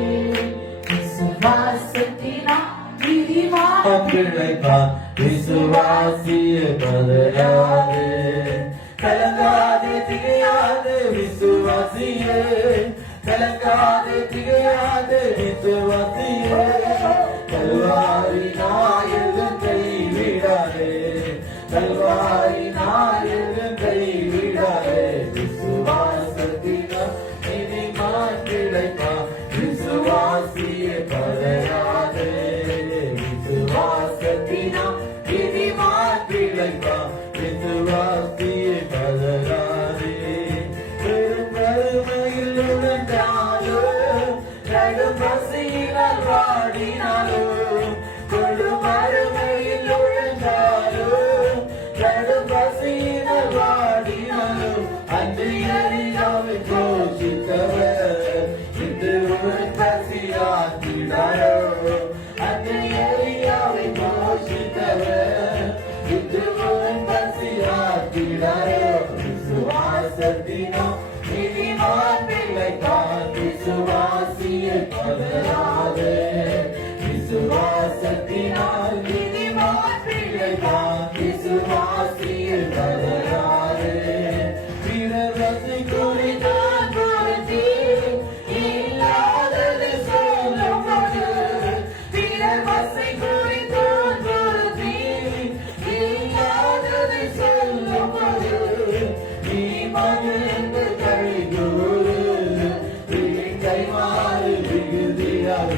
விசுவாசத்தினா நீதிமான் பிழைப்பான். விசுவாசியே கதராதே. கலங்காதே திகையாதே விசுவாசியே. கலங்காதே திகையாதே விசுவாசியே. கல்வாரி நாயகன் கைவிடாதே. கல்வாரி நாயகன் கைவிடாதே. விசுவாசத்தினால் நீதிமான் பிழைப்பான். விசுவாசியே கதராதே. விசுவாசத்தினால் நீதிமான் பிழைப்பான். விசுவாசியே கதராதே. பெரும் வறுமையில் உழந்தாலோ, கடும் பசியினால் வாடினாலோ, கொடும் வறுமையில் உழந்தாலோ, கடும் பசியினால் வாடினாலோ, அன்று எரியாவை போஷித்தவர் இன்று ஒரு பசியாக்கினாரோ. அன்று எரியாவை போஷித்தவர் இன்று ஒரு பசியாக்கினாரோ. விசுவாசத்தினால் நீதிமான் பிழைப்பான். விசுவாசியே கதராதே. விசுவாசத்தினால் நீதிமான் பிழைப்பான். விசுவாசியே கதராதே. பிறரசை குறித்தான் பொருத்தி இல்லாததை சொல்லும்போது, பிறரசை குறித்தான் பொருத்தி இல்லாததை சொல்லும்போது, நீ மகிழ்ந்து கைகூறு. கை மாறு விகுதியாக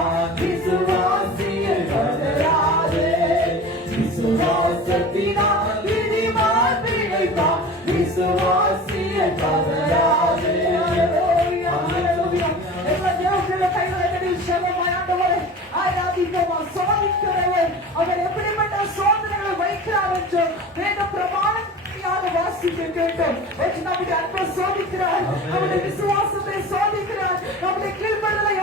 பிழைப்பான் விசுவாசியை பதறாதே விசுவாசத்தினால் நீதிமான் பிழைப்பான் விசுவாசியை பதறாதே அவர் எப்படிப்பட்ட சோதனைகளை வைக்கிறார் என்று வேத பிரமாணமாக வாசிக்க கேட்டோம். நம்முடைய அன்பை சோதிக்கிறார், நம்முடைய விசுவாசத்தை சோதிக்கிறார், நம்முடைய கீழ்ப்படுதலை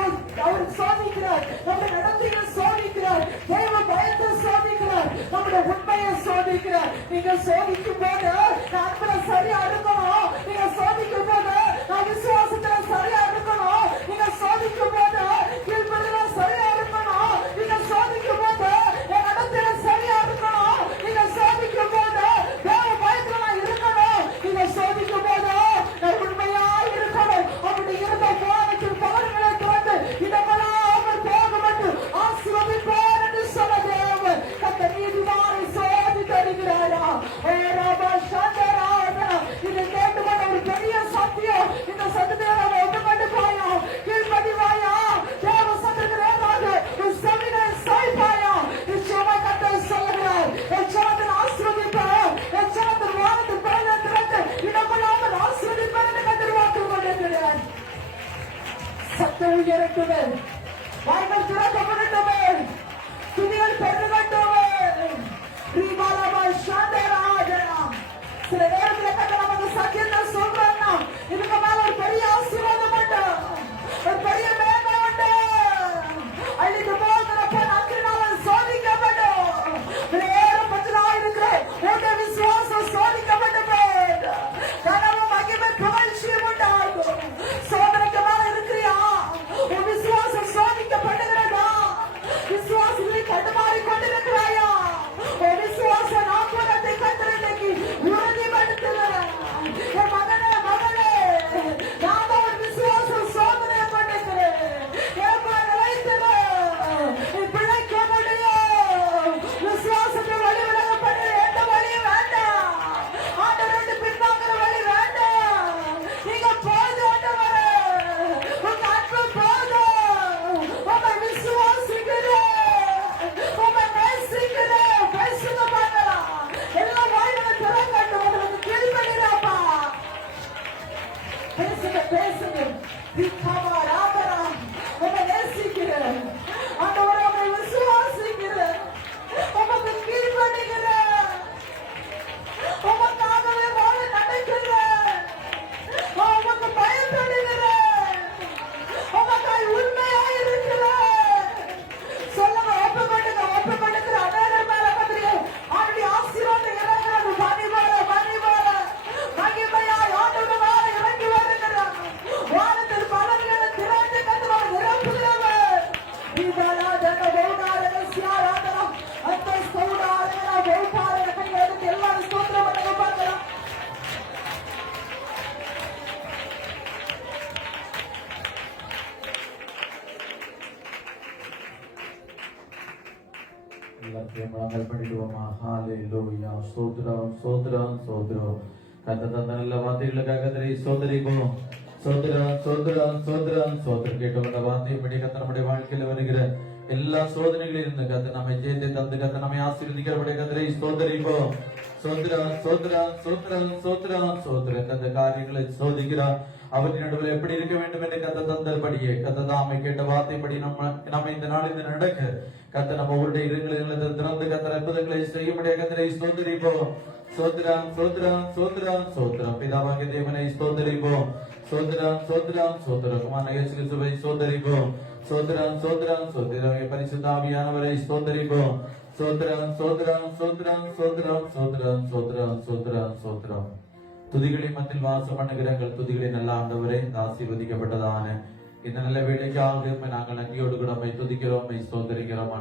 அவர் சோதிக்கிறார், நம்முடைய நடத்தையை சோதிக்கிறார், தேவ பயத்தை சோதிக்கிறார், நம்முடைய உண்மையை சோதிக்கிறார். நீங்க சோதிக்கும் போது நான் அன்புல சரியா இருக்கணும், நீங்க சோதிக்கும் போது நான் விசுவாசத்துல சரியா இருக்கணும், நீங்க சோதிக்கும் போது கீழ்ப்படுதல சரியா இருக்கணும், நீங்க சோதிக்கும் போது என் நடத்தையில சரியா இருக்கணும், நீங்க சோதிக்கும் போது தேவ பயத்துல நான் இருக்கணும், நீங்க சோதிக்கும் போது நான் உண்மையா இருக்கணும். அப்படி இருந்த போனக்கு பலன்களை திறந்து இடமெல்லாம் போகும் என்று ஆசீர்வதிப்பார் என்று சொன்ன தேவன் கத்த நீதிமானை சோதி தருகிறாரா. இதை கேட்டுக்கொண்ட ஒரு பெரிய சத்தியம், இந்த சத்தத்தை நம்ம ஒட்டுக்கொண்டு போயா, கீழ்படிவாயா, தேவ சத்தத்தினராக செவினை சாய்ப்பாயா. நிச்சயமாய் கர்த்தர் சொல்லுகிறார், எச்சனத்தில் ஆசீர்வதிப்பார், எச்சனத்தில் வானத்தில் பிறந்த திறந்து இடமெல்லாம் ஆசீர்வதிப்பார் என்று கர்த்தர் வாக்கு கொண்டிருக்கிறார். சத்தம் உயரட்டுமே, வாய்கள் திறக்கப்படட்டுமே, துணிகள் பெருகட்டுமே. சில நேரத்தில் கர்த்தர் நமக்கு சத்தியத்தை சொல்றா, இதுக்கு மேல ஒரு பெரிய ஆசீர்வாதம் உண்டு, ஒரு பெரிய மேன்மை உண்டு. அழிந்து போகிறப்ப நன்றினால சோதிக்கப்படும், நேரம் இருக்கிற உங்க விசுவாசம் சோதிக்கப்பட்டு கனவு மகிமை புகழ்ச்சியும் உண்டாகும். சோதனைக்கு மேல இருக்கிறியா, உன் விசுவாசம் சோதிக்கப்படுகிறதா, விசுவாசத்தை தடுமாறி கொண்டிருக்கிறாயா, உன் விசுவாச நாக்குவரத்தை கத்திரத்தைக்கு உறுதிப்படுத்துகிறார். என் மகனே மகளே, நான் ஒரு விசுவாச சோதனை பண்ணிக்கிறேன், எனக்குள்ள நிலைத்தது நீ பிழைக்க முடியும். விசுவாசத்தை வழி விலகப்படுற எந்த வழியும் வேண்டாம், ஆண்டவரோடு பின்வாங்குற வழி வேண்டாம். நீங்க போது ஆண்டவரே, உங்க அன்பு போதும், உங்க விசுவாசிக்கிறேன், உங்க நேசிக்கிறேன். பேசுங்க பார்க்கலாம், எல்லா வாய்களை திறக்கட்டும், உங்களுக்கு கீழ்படுகிறாப்பா. பேசுங்க பேசுங்க, தீக்காமா ராபரா, உங்க நேசிக்கிறேன் ஆண்டவரே, உங்க விசுவாசிக்கிறேன், உமக்கு கீழ்படுகிறேன், உமக்காகவே வாழ நடக்கிறேன், உமக்கு பயப்படுகிறேன், உமக்காய் உண்மையாயிருக்கிறேன். சொல்லுங்க, ஒப்புக்கொண்டுக்கிற அநேகர் மேல கத்திரிக்க ஆண்டி ஆசீர்வாதம் இறங்குறது. மகிமையாய் ஆண்டவர் மேல இறங்கி வருகிறார். வானத்தில் பலன்களை திறந்து கத்திரவர் நிரப்புகிறவர். இதனா ஜன பௌடாரக சியாராதனம் அந்த சௌடாரக பௌடாரக கையெழுத்து எல்லாரும் ஸ்தோத்திரம் பண்ண பார்க்கலாம். எல்லாத்தையும் நாங்கள் பண்ணிடுவோமா. ஹalleluya, ஸ்தோத்திரம் ஸ்தோத்திரம் ஸ்தோத்திரம். கர்த்தர் தந்த நல்ல வார்த்தைகளுக்காக கர்த்தரை ஸ்தோத்திரிப்போம். ஸ்தோத்திரம் ஸ்தோத்திரம் ஸ்தோத்திரம் ஸ்தோத்திரம். கேட்கப்பட்ட வார்த்தையின்படி கர்த்தர் நம்முடைய வாழ்க்கையில் வருகிற எல்லா சோதனைகளில் இருந்து கர்த்தர் நம்மை ஜெயத்தை தந்து கர்த்தர் நம்மை ஆசீர்வதிக்கிறபடி கர்த்தரை ஸ்தோத்திரிப்போம். ஸ்தோத்திரம் ஸ்தோத்திரம் ஸ்தோத்திரம் ஸ்தோத்திரம் ஸ்தோத்திரம். அந்த காரியங்களை சோதிக்கிறார், அவற்றின் நடுவில் எப்படி இருக்க வேண்டும் என்று கத்த தந்தபடியே கத்த தாமை கேட்ட வார்த்தைப்படி நம்ம இந்த நாளில் நடக்க கத்த நம்ம அவருடைய இருங்களை திறந்து கத்த அற்புதங்களை செய்யும்படிய கத்தரை ஸ்தோத்திரிப்போம். சோத்திரம் சோத்திரம் சோத்திரம் சோத்திரம். பிதாவாகிய தேவனை ஸ்தோத்திரிப்போம். சோத்திரம் சோத்திரம் சோத்திரம். குமாரனாகிய இயேசு கிறிஸ்துவை ஸ்தோத்திரிப்போம். சோத்திரம் சோத்திரம் சோத்திரம். பரிசுத்த ஆவியானவரை ஸ்தோத்திரிப்போம். சோத்திரம் சோத்திரம் சோத்திரம் சோத்திரம் சோத்திரம் சோத்திரம் சோத்திரம் சோத்திரம். துதிகளை மத்தியில் வாசம் பண்ணுகிற எங்கள் துதிகளை நல்ல ஆண்டவரே, ஆசீர்வதிக்கப்பட்டதான இந்த நல்ல வேலைக்காக நாங்கள் நன்றியோடு கூட துதிக்கிறோம், ஸ்தோத்திரிக்கிறோம்.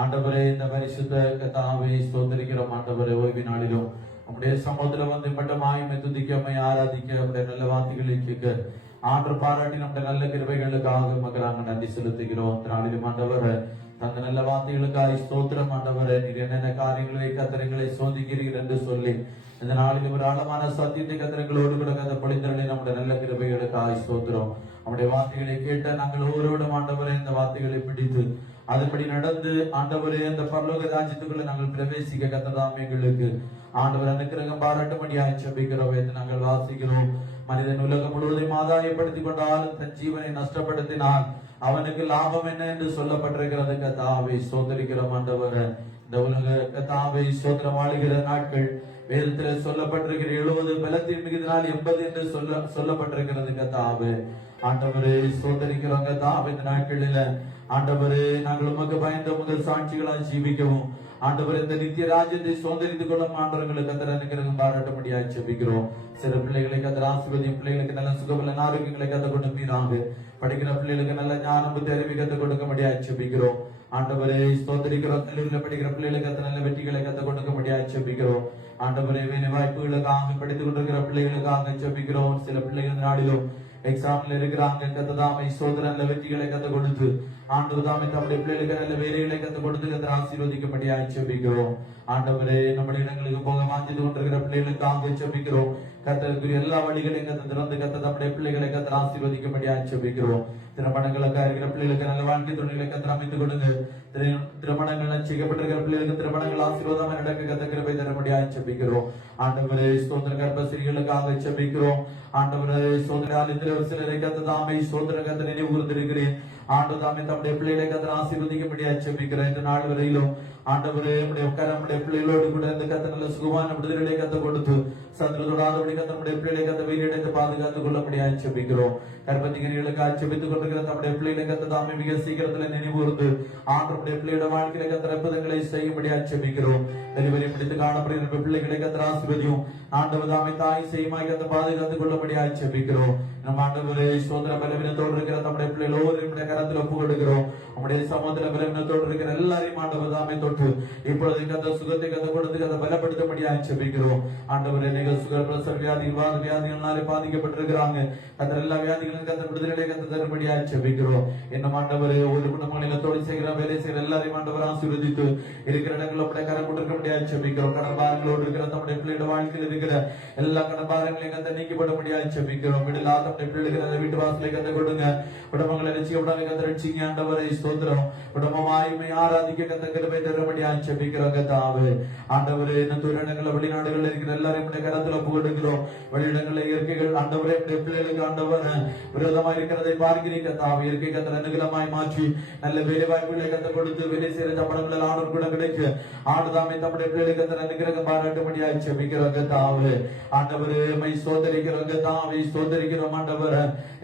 ஆண்டவரே இந்த பரிசுத்த தாவை ஸ்தோத்திரிக்கிறோம். ஆண்டவரே ஓய்வு நாளிலும் நம்முடைய சமூகத்துல மட்டுமாய் துதிக்க ஆராதிக்க நம்முடைய நல்ல வார்த்தைகளை கேட்க ஆண்டு பாராட்டி நம்முடைய நல்ல கிருபைகளுக்காக மக்கள் நாங்கள் நன்றி செலுத்துகிறோம். நாளிலும் ஆண்டவர் அந்த நல்ல வார்த்தைகளுக்காக ஸ்தோத்திரம். ஆண்டவரே நீர் என்னென்ன காரியங்களை கத்திரங்களை சோதிக்கிறீர்கள் என்று சொல்லி இந்த நாளில் ஒரு ஆழமான சத்தியத்தை கத்திரங்களோடு கூட கதை பொழிந்தவர்களை நம்முடைய நல்ல கிருபைகளுக்காக ஸ்தோத்திரம். அவருடைய வார்த்தைகளை கேட்ட நாங்கள் ஒவ்வொருவரும் ஆண்டவரே இந்த வார்த்தைகளை பிடித்து அதன்படி நடந்து ஆண்டவரே அந்த பரலோக ராஜ்யத்துக்குள்ள நாங்கள் பிரவேசிக்க கத்ததாம் எங்களுக்கு ஆண்டவர் அனுக்கிரகம் பாராட்டும்படியாய் ஜெபிக்கிறோம் என்று நாங்கள் வாசிக்கிறோம். மனிதன் உலகம் முழுவதையும் ஆதாயப்படுத்திக் கொண்டாலும் தன் ஜீவனை நஷ்டப்படுத்தினால் அவனுக்கு லாபம் என்ன என்று சொல்லப்பட்டிருக்கிறது. கத்தாவை சோதரிக்கிறோம் ஆண்டவர். இந்த உலக கத்தாவை சோதரம் ஆளுகிற நாட்கள் வேதத்தில் சொல்லப்பட்டிருக்கிற 70 பலத்தின் மிகுதினால் 80 என்று சொல்லப்பட்டிருக்கிறது. கத்தாவே ஆண்டவரே சோதரிக்கிறோம். கத்தாவை இந்த நாட்களில் ஆண்டவரே நாங்கள் உமக்கு பயந்த முதல் சாட்சிகளாய் ஜீவிக்கவும் ஆண்டவர் இந்த நித்திய ராஜ்யத்தை சுதந்திரித்துக் கொள்ளும் ஆண்டவர்களுக்கு கத்தர் அனுக்கிரகம் பாராட்டும்படியாய் ஜெபிக்கிறோம். சிறு பிள்ளைகளை கத்தர் ஆசீர்வதியும். பிள்ளைகளுக்கு நல்ல சுகபல ஆரோக்கியங்களை கற்றுக் கொடுப்பீராங்க. படிக்கிற பிள்ளைகளுக்கு நல்ல ஞானம் புத்தி அறிவை கற்றுக் கொடுக்கும்படியாய் ஜெபிக்கிறோம். ஆண்டவரே ஸ்தோத்திரிக்கிறோம். கல்லூரியில் படிக்கிற பிள்ளைகளுக்கு கத்த நல்ல வெற்றிகளை கற்றுக் கொடுக்கும்படியாய் ஜெபிக்கிறோம். ஆண்டவரே வேலை வாய்ப்புகளுக்காக படித்துக் கொண்டிருக்கிற பிள்ளைகளுக்காக ஜெபிக்கிறோம். சில பிள்ளைகள் நாடிலும் எக்ஸாம்ல இருக்கிறாங்க. கத்ததாமை சோதனை வெற்றிகளை கற்றுக் கொடுத்து ஆண்டவர் தாமே நம்முடைய பிள்ளைகளுக்கு நல்ல வேலைகளை கற்றுக் கொடுத்து கத்தர் ஆசீர்வதிக்கும்படியாய் ஜெபிக்கிறோம். ஆண்டவரே நம்முடைய இடங்களுக்கு போக வாஞ்சித்து கொண்டிருக்கிற பிள்ளைகளுக்காக ஜெபிக்கிறோம். கத்தருக்குரிய எல்லா வழிகளையும் கத்த திறந்து கத்த நம்முடைய பிள்ளைகளை கத்தர் ஆசீர்வதிக்கும்படியாய் ஜெபிக்கிறோம். திருமணங்களுக்காக இருக்கிற பிள்ளைகளுக்கு நல்ல வாழ்க்கை துணைகளை கத்தர் அமைத்துக் கொடுங்க. திருமணங்கள் செய்யப்பட்டிருக்கிற பிள்ளைகளுக்கு திருமணங்கள் ஆசீர்வாதமாக நடக்க கத்த கிருபை தரும்படியாய் ஜெபிக்கிறோம். ஆண்டவரே சோதர கர்ப்பஸ்திரீகளுக்காக ஜெபிக்கிறோம். ஆண்டவரே சோதராலித்திர சிலரை கத்த தாமை சோதர கத்த நினைவு கூர்ந்திருக்கிறேன். ஆண்டு தாமே தம்முடைய பிள்ளைகளை கத்தர் ஆசீர்வதிக்கும்படியாய் ஜெபிக்கிறேன். இந்த நாள் வரையிலும் ஆண்டவரே நம்முடைய பிள்ளைகளோடு கூட இந்த கத்த நல்ல சுகமான விடுதலை கத்த கொடுத்து சத்ரு தொடாதபடி கத்த நம்முடைய பிள்ளைகளை கத்த வெயிலடைந்து பாதுகாத்துக் கொள்ளபடியாய் ஜெபிக்கிறோம். கர்ப்பத்திகளுக்காக ஜெபித்துக் கொண்டிருக்கிற நம்முடைய பிள்ளைகளை கத்த தாமே மிக சீக்கிரத்தில் நினைவுகூர்ந்து ஆண்டவருடைய பிள்ளையோட வாழ்க்கையில கத்த அற்புதங்களை செய்யும்படியாய் ஜெபிக்கிறோம். டெலிவரி பிடித்து காணப்படுகிற பிள்ளைகளை கத்த ஆசீர்வதியும். ஆண்டவர் தாமே தாய் செய்யுமாய் கத்த பாதுகாத்துக் கொள்ளபடியாய் ஜெபிக்கிறோம். நம்ம ஆண்டவரே சோதர பலவீனத்தோடு இருக்கிற நம்முடைய பிள்ளைகளோடு நம்முடைய கரத்தில் ஒப்பு கொடுக்கிறோம். நம்முடைய சமுதிர பலவீனத்தோடு இருக்கிற எல்லாரையும் ஆண்டவர் தாமே தொட்டு இப்பொழுது கத்த சுகத்தை கத்த கொடுத்து கத்த பலப்படுத்தபடியாய் ஜெபிக்கிறோம். ஆண்டவரே நீங்கள் சுகர் பிரஷர் வியாதி வாத வியாதிகளாலே பாதிக்கப்பட்டிருக்கிறாங்க. கத்த எல்லா வியாதிகளும் கத்த விடுதலை கத்த தரும்படியாய் ஜெபிக்கிறோம். என்ன ஆண்டவரே ஒரு குடும்பங்களை தொழில் செய்கிற வேலை செய்கிற எல்லாரையும் ஆண்டவர் ஆசீர்வதித்து இருக்கிற இடங்களில் நம்முடைய கரம் கொடுக்கபடியாய் ஜெபிக்கிறோம். கடற்பாரங்களோடு இருக்கிற நம்முடைய பிள்ளையோட வாழ்க்கையில் இருக்கிற எல்லா கடற்பாரங்களையும் கத்த நீக்கப்படபடியாய் ஜெபிக்கிறோம். விடலா நம்முடைய பிள்ளைகளுக்கு வீட்டு வாசலை கத்த கொடுங்க. குடும்பங்களை ரட்சிக்கப்படாத கத்த ரட்சிங்க. ஆண்டவரை ஸ்தோத்திரம். குடும்பமாய்மை ஆராதிக்க கத்த கிருபை தரும்படியாய் ஜெபிக்கிறோம். கத்தாவே ஆண்டவரே இந்த தூரங்களில் வெளிநாடுகளில் இருக்கிற எல்லாரையும் கரத்தில் ஒப்பு கொடுக்கிறோம். வெளியிடங்களில் இயற்கைகள் ஆண்டவரே பிள்ளைகளுக்கு ஆண்டவர் விரோதமாக இருக்கிறதை பார்க்கிறீங்க. கத்தாவே இயற்கை கத்த அனுகூலமாய் மாற்றி நல்ல வேலை வாய்ப்புகளை கத்த கொடுத்து வேலை செய்கிற சம்பளங்கள் ஆணவர் கூட கிடைக்கு ஆண்டுதாமே நம்முடைய பிள்ளைகளுக்கு கத்த அனுகிரகம் பாராட்டும்படியாய் ஜெபிக்கிறோம். கத்தாவே ஆண்டவரே மை சோதரிக்கிறோம். கத்தாவை சோதரிக்கிறோம். ஆண்டவர்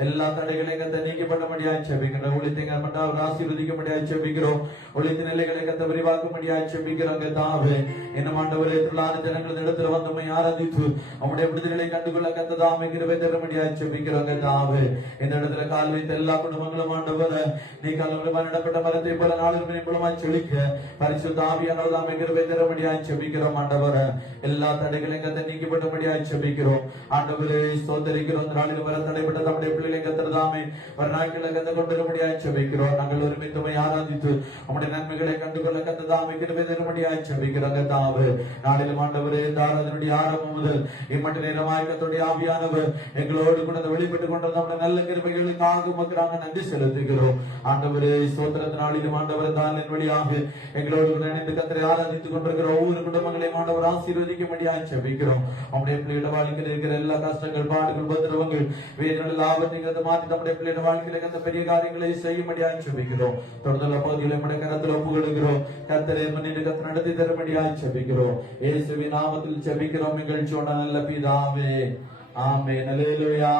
எல்லா தடைகளையும் கத்த நீக்கப்பட்டபடியாய் ஜெபிக்கிறோம். ஒளித்தீங்க மண்டாவர் ஆசீர்வதிக்கும்படியாய் ஜெபிக்கிறோம். ஒளித்த நிலைகளை கத்த விரிவாக்கும்படியாய் ஜெபிக்கிறோம். கத்தாவே என்ன ஆண்டவரே திரளான ஜனங்கள் இடத்துல வந்தமை ஆராதித்து அவருடைய விடுதலை கண்டுகொள்ள கத்த தாமே கிருபை தரும்படியாய் ஜெபிக்கிறோம். கத்தாவே இந்த இடத்துல கால் வைத்த எல்லா குடும்பங்களும் ஆண்டவர் நீ காலங்களில் நடப்பட்ட மரத்தை போல நாளுமே மூலமாய் செழிக்க பரிசுத்த ஆவியானவர் தாமே கிருபை தரும்படியாய் ஜெபிக்கிறோம். ஆண்டவர் எல்லா தடைகளையும் கத்த நீக்கப்பட்டபடியாய் ஜெபிக்கிறோம். ஆண்டவரே ஸ்தோத்திரிக்கிறோம். நாளில் வர தடைப்பட்ட நம்முடைய பிள்ளைகளை கத்த தாமே ஒரு நாட்களை கத்த கொண்டிரும்படியாய் ஜெபிக்கிறோம். நாங்கள் ஒருமித்தமை ஆராதித்து நம்முடைய நன்மைகளை கண்டுகொள்ள கத்த தாமே கிருபை தரும்படியாய் ஜெபிக்கிறோம். கத்தாவே நாளிலும் ஆண்டவரே தாராதனுடைய ஆரம்பம் முதல் இம்மட்டு நேரமாய் கத்தோடைய ஆவியானவர் எங்களோடு கூட வெளிப்பட்டுக் கொண்ட நம்முடைய நல்ல கிருபைகளுக்காக மக்களாக நன்றி செலுத்துகிறோம். ஆண்டவரே ஸ்தோத்திரத்தின் நாளிலும் ஆண்டவர் தானின் வழியாக எங்களோடு கூட இணைந்து கத்தரை ஆராதித்துக் கொண்டிருக்கிற ஒவ்வொரு குடும்பங்களையும் ஆண்டவர் ஆசீர்வதிக்கும்படியாய் ஜெபிக்கிறோம். நம்முடைய பிள்ளையோட வாழ்க்கையில் இருக்கிற எல்லா கஷ்டங்கள் பாடுகள் உபத்திரவங்கள் வேதனை லாபத்தை மாற்றி நம்முடைய பிள்ளையோட வாழ்க்கையில கத்த பெரிய காரியங்களை செய்யும்படியாய் ஜெபிக்கிறோம். தொடர்ந்துள்ள பகுதியில் நம்முடைய கரத்தில் ஒப்பு கொடுக்கிறோம். கத்தரை முன்னிட்டு கத்த நடத்தி தரும்படியாய் ஜெபிக்கிறோம். இயேசுவின் நாமத்தில் ஜெபிக்கிறோம் எங்கள் சொன்ன நல்ல பிதாவே. ஆமென். அல்லேலூயா.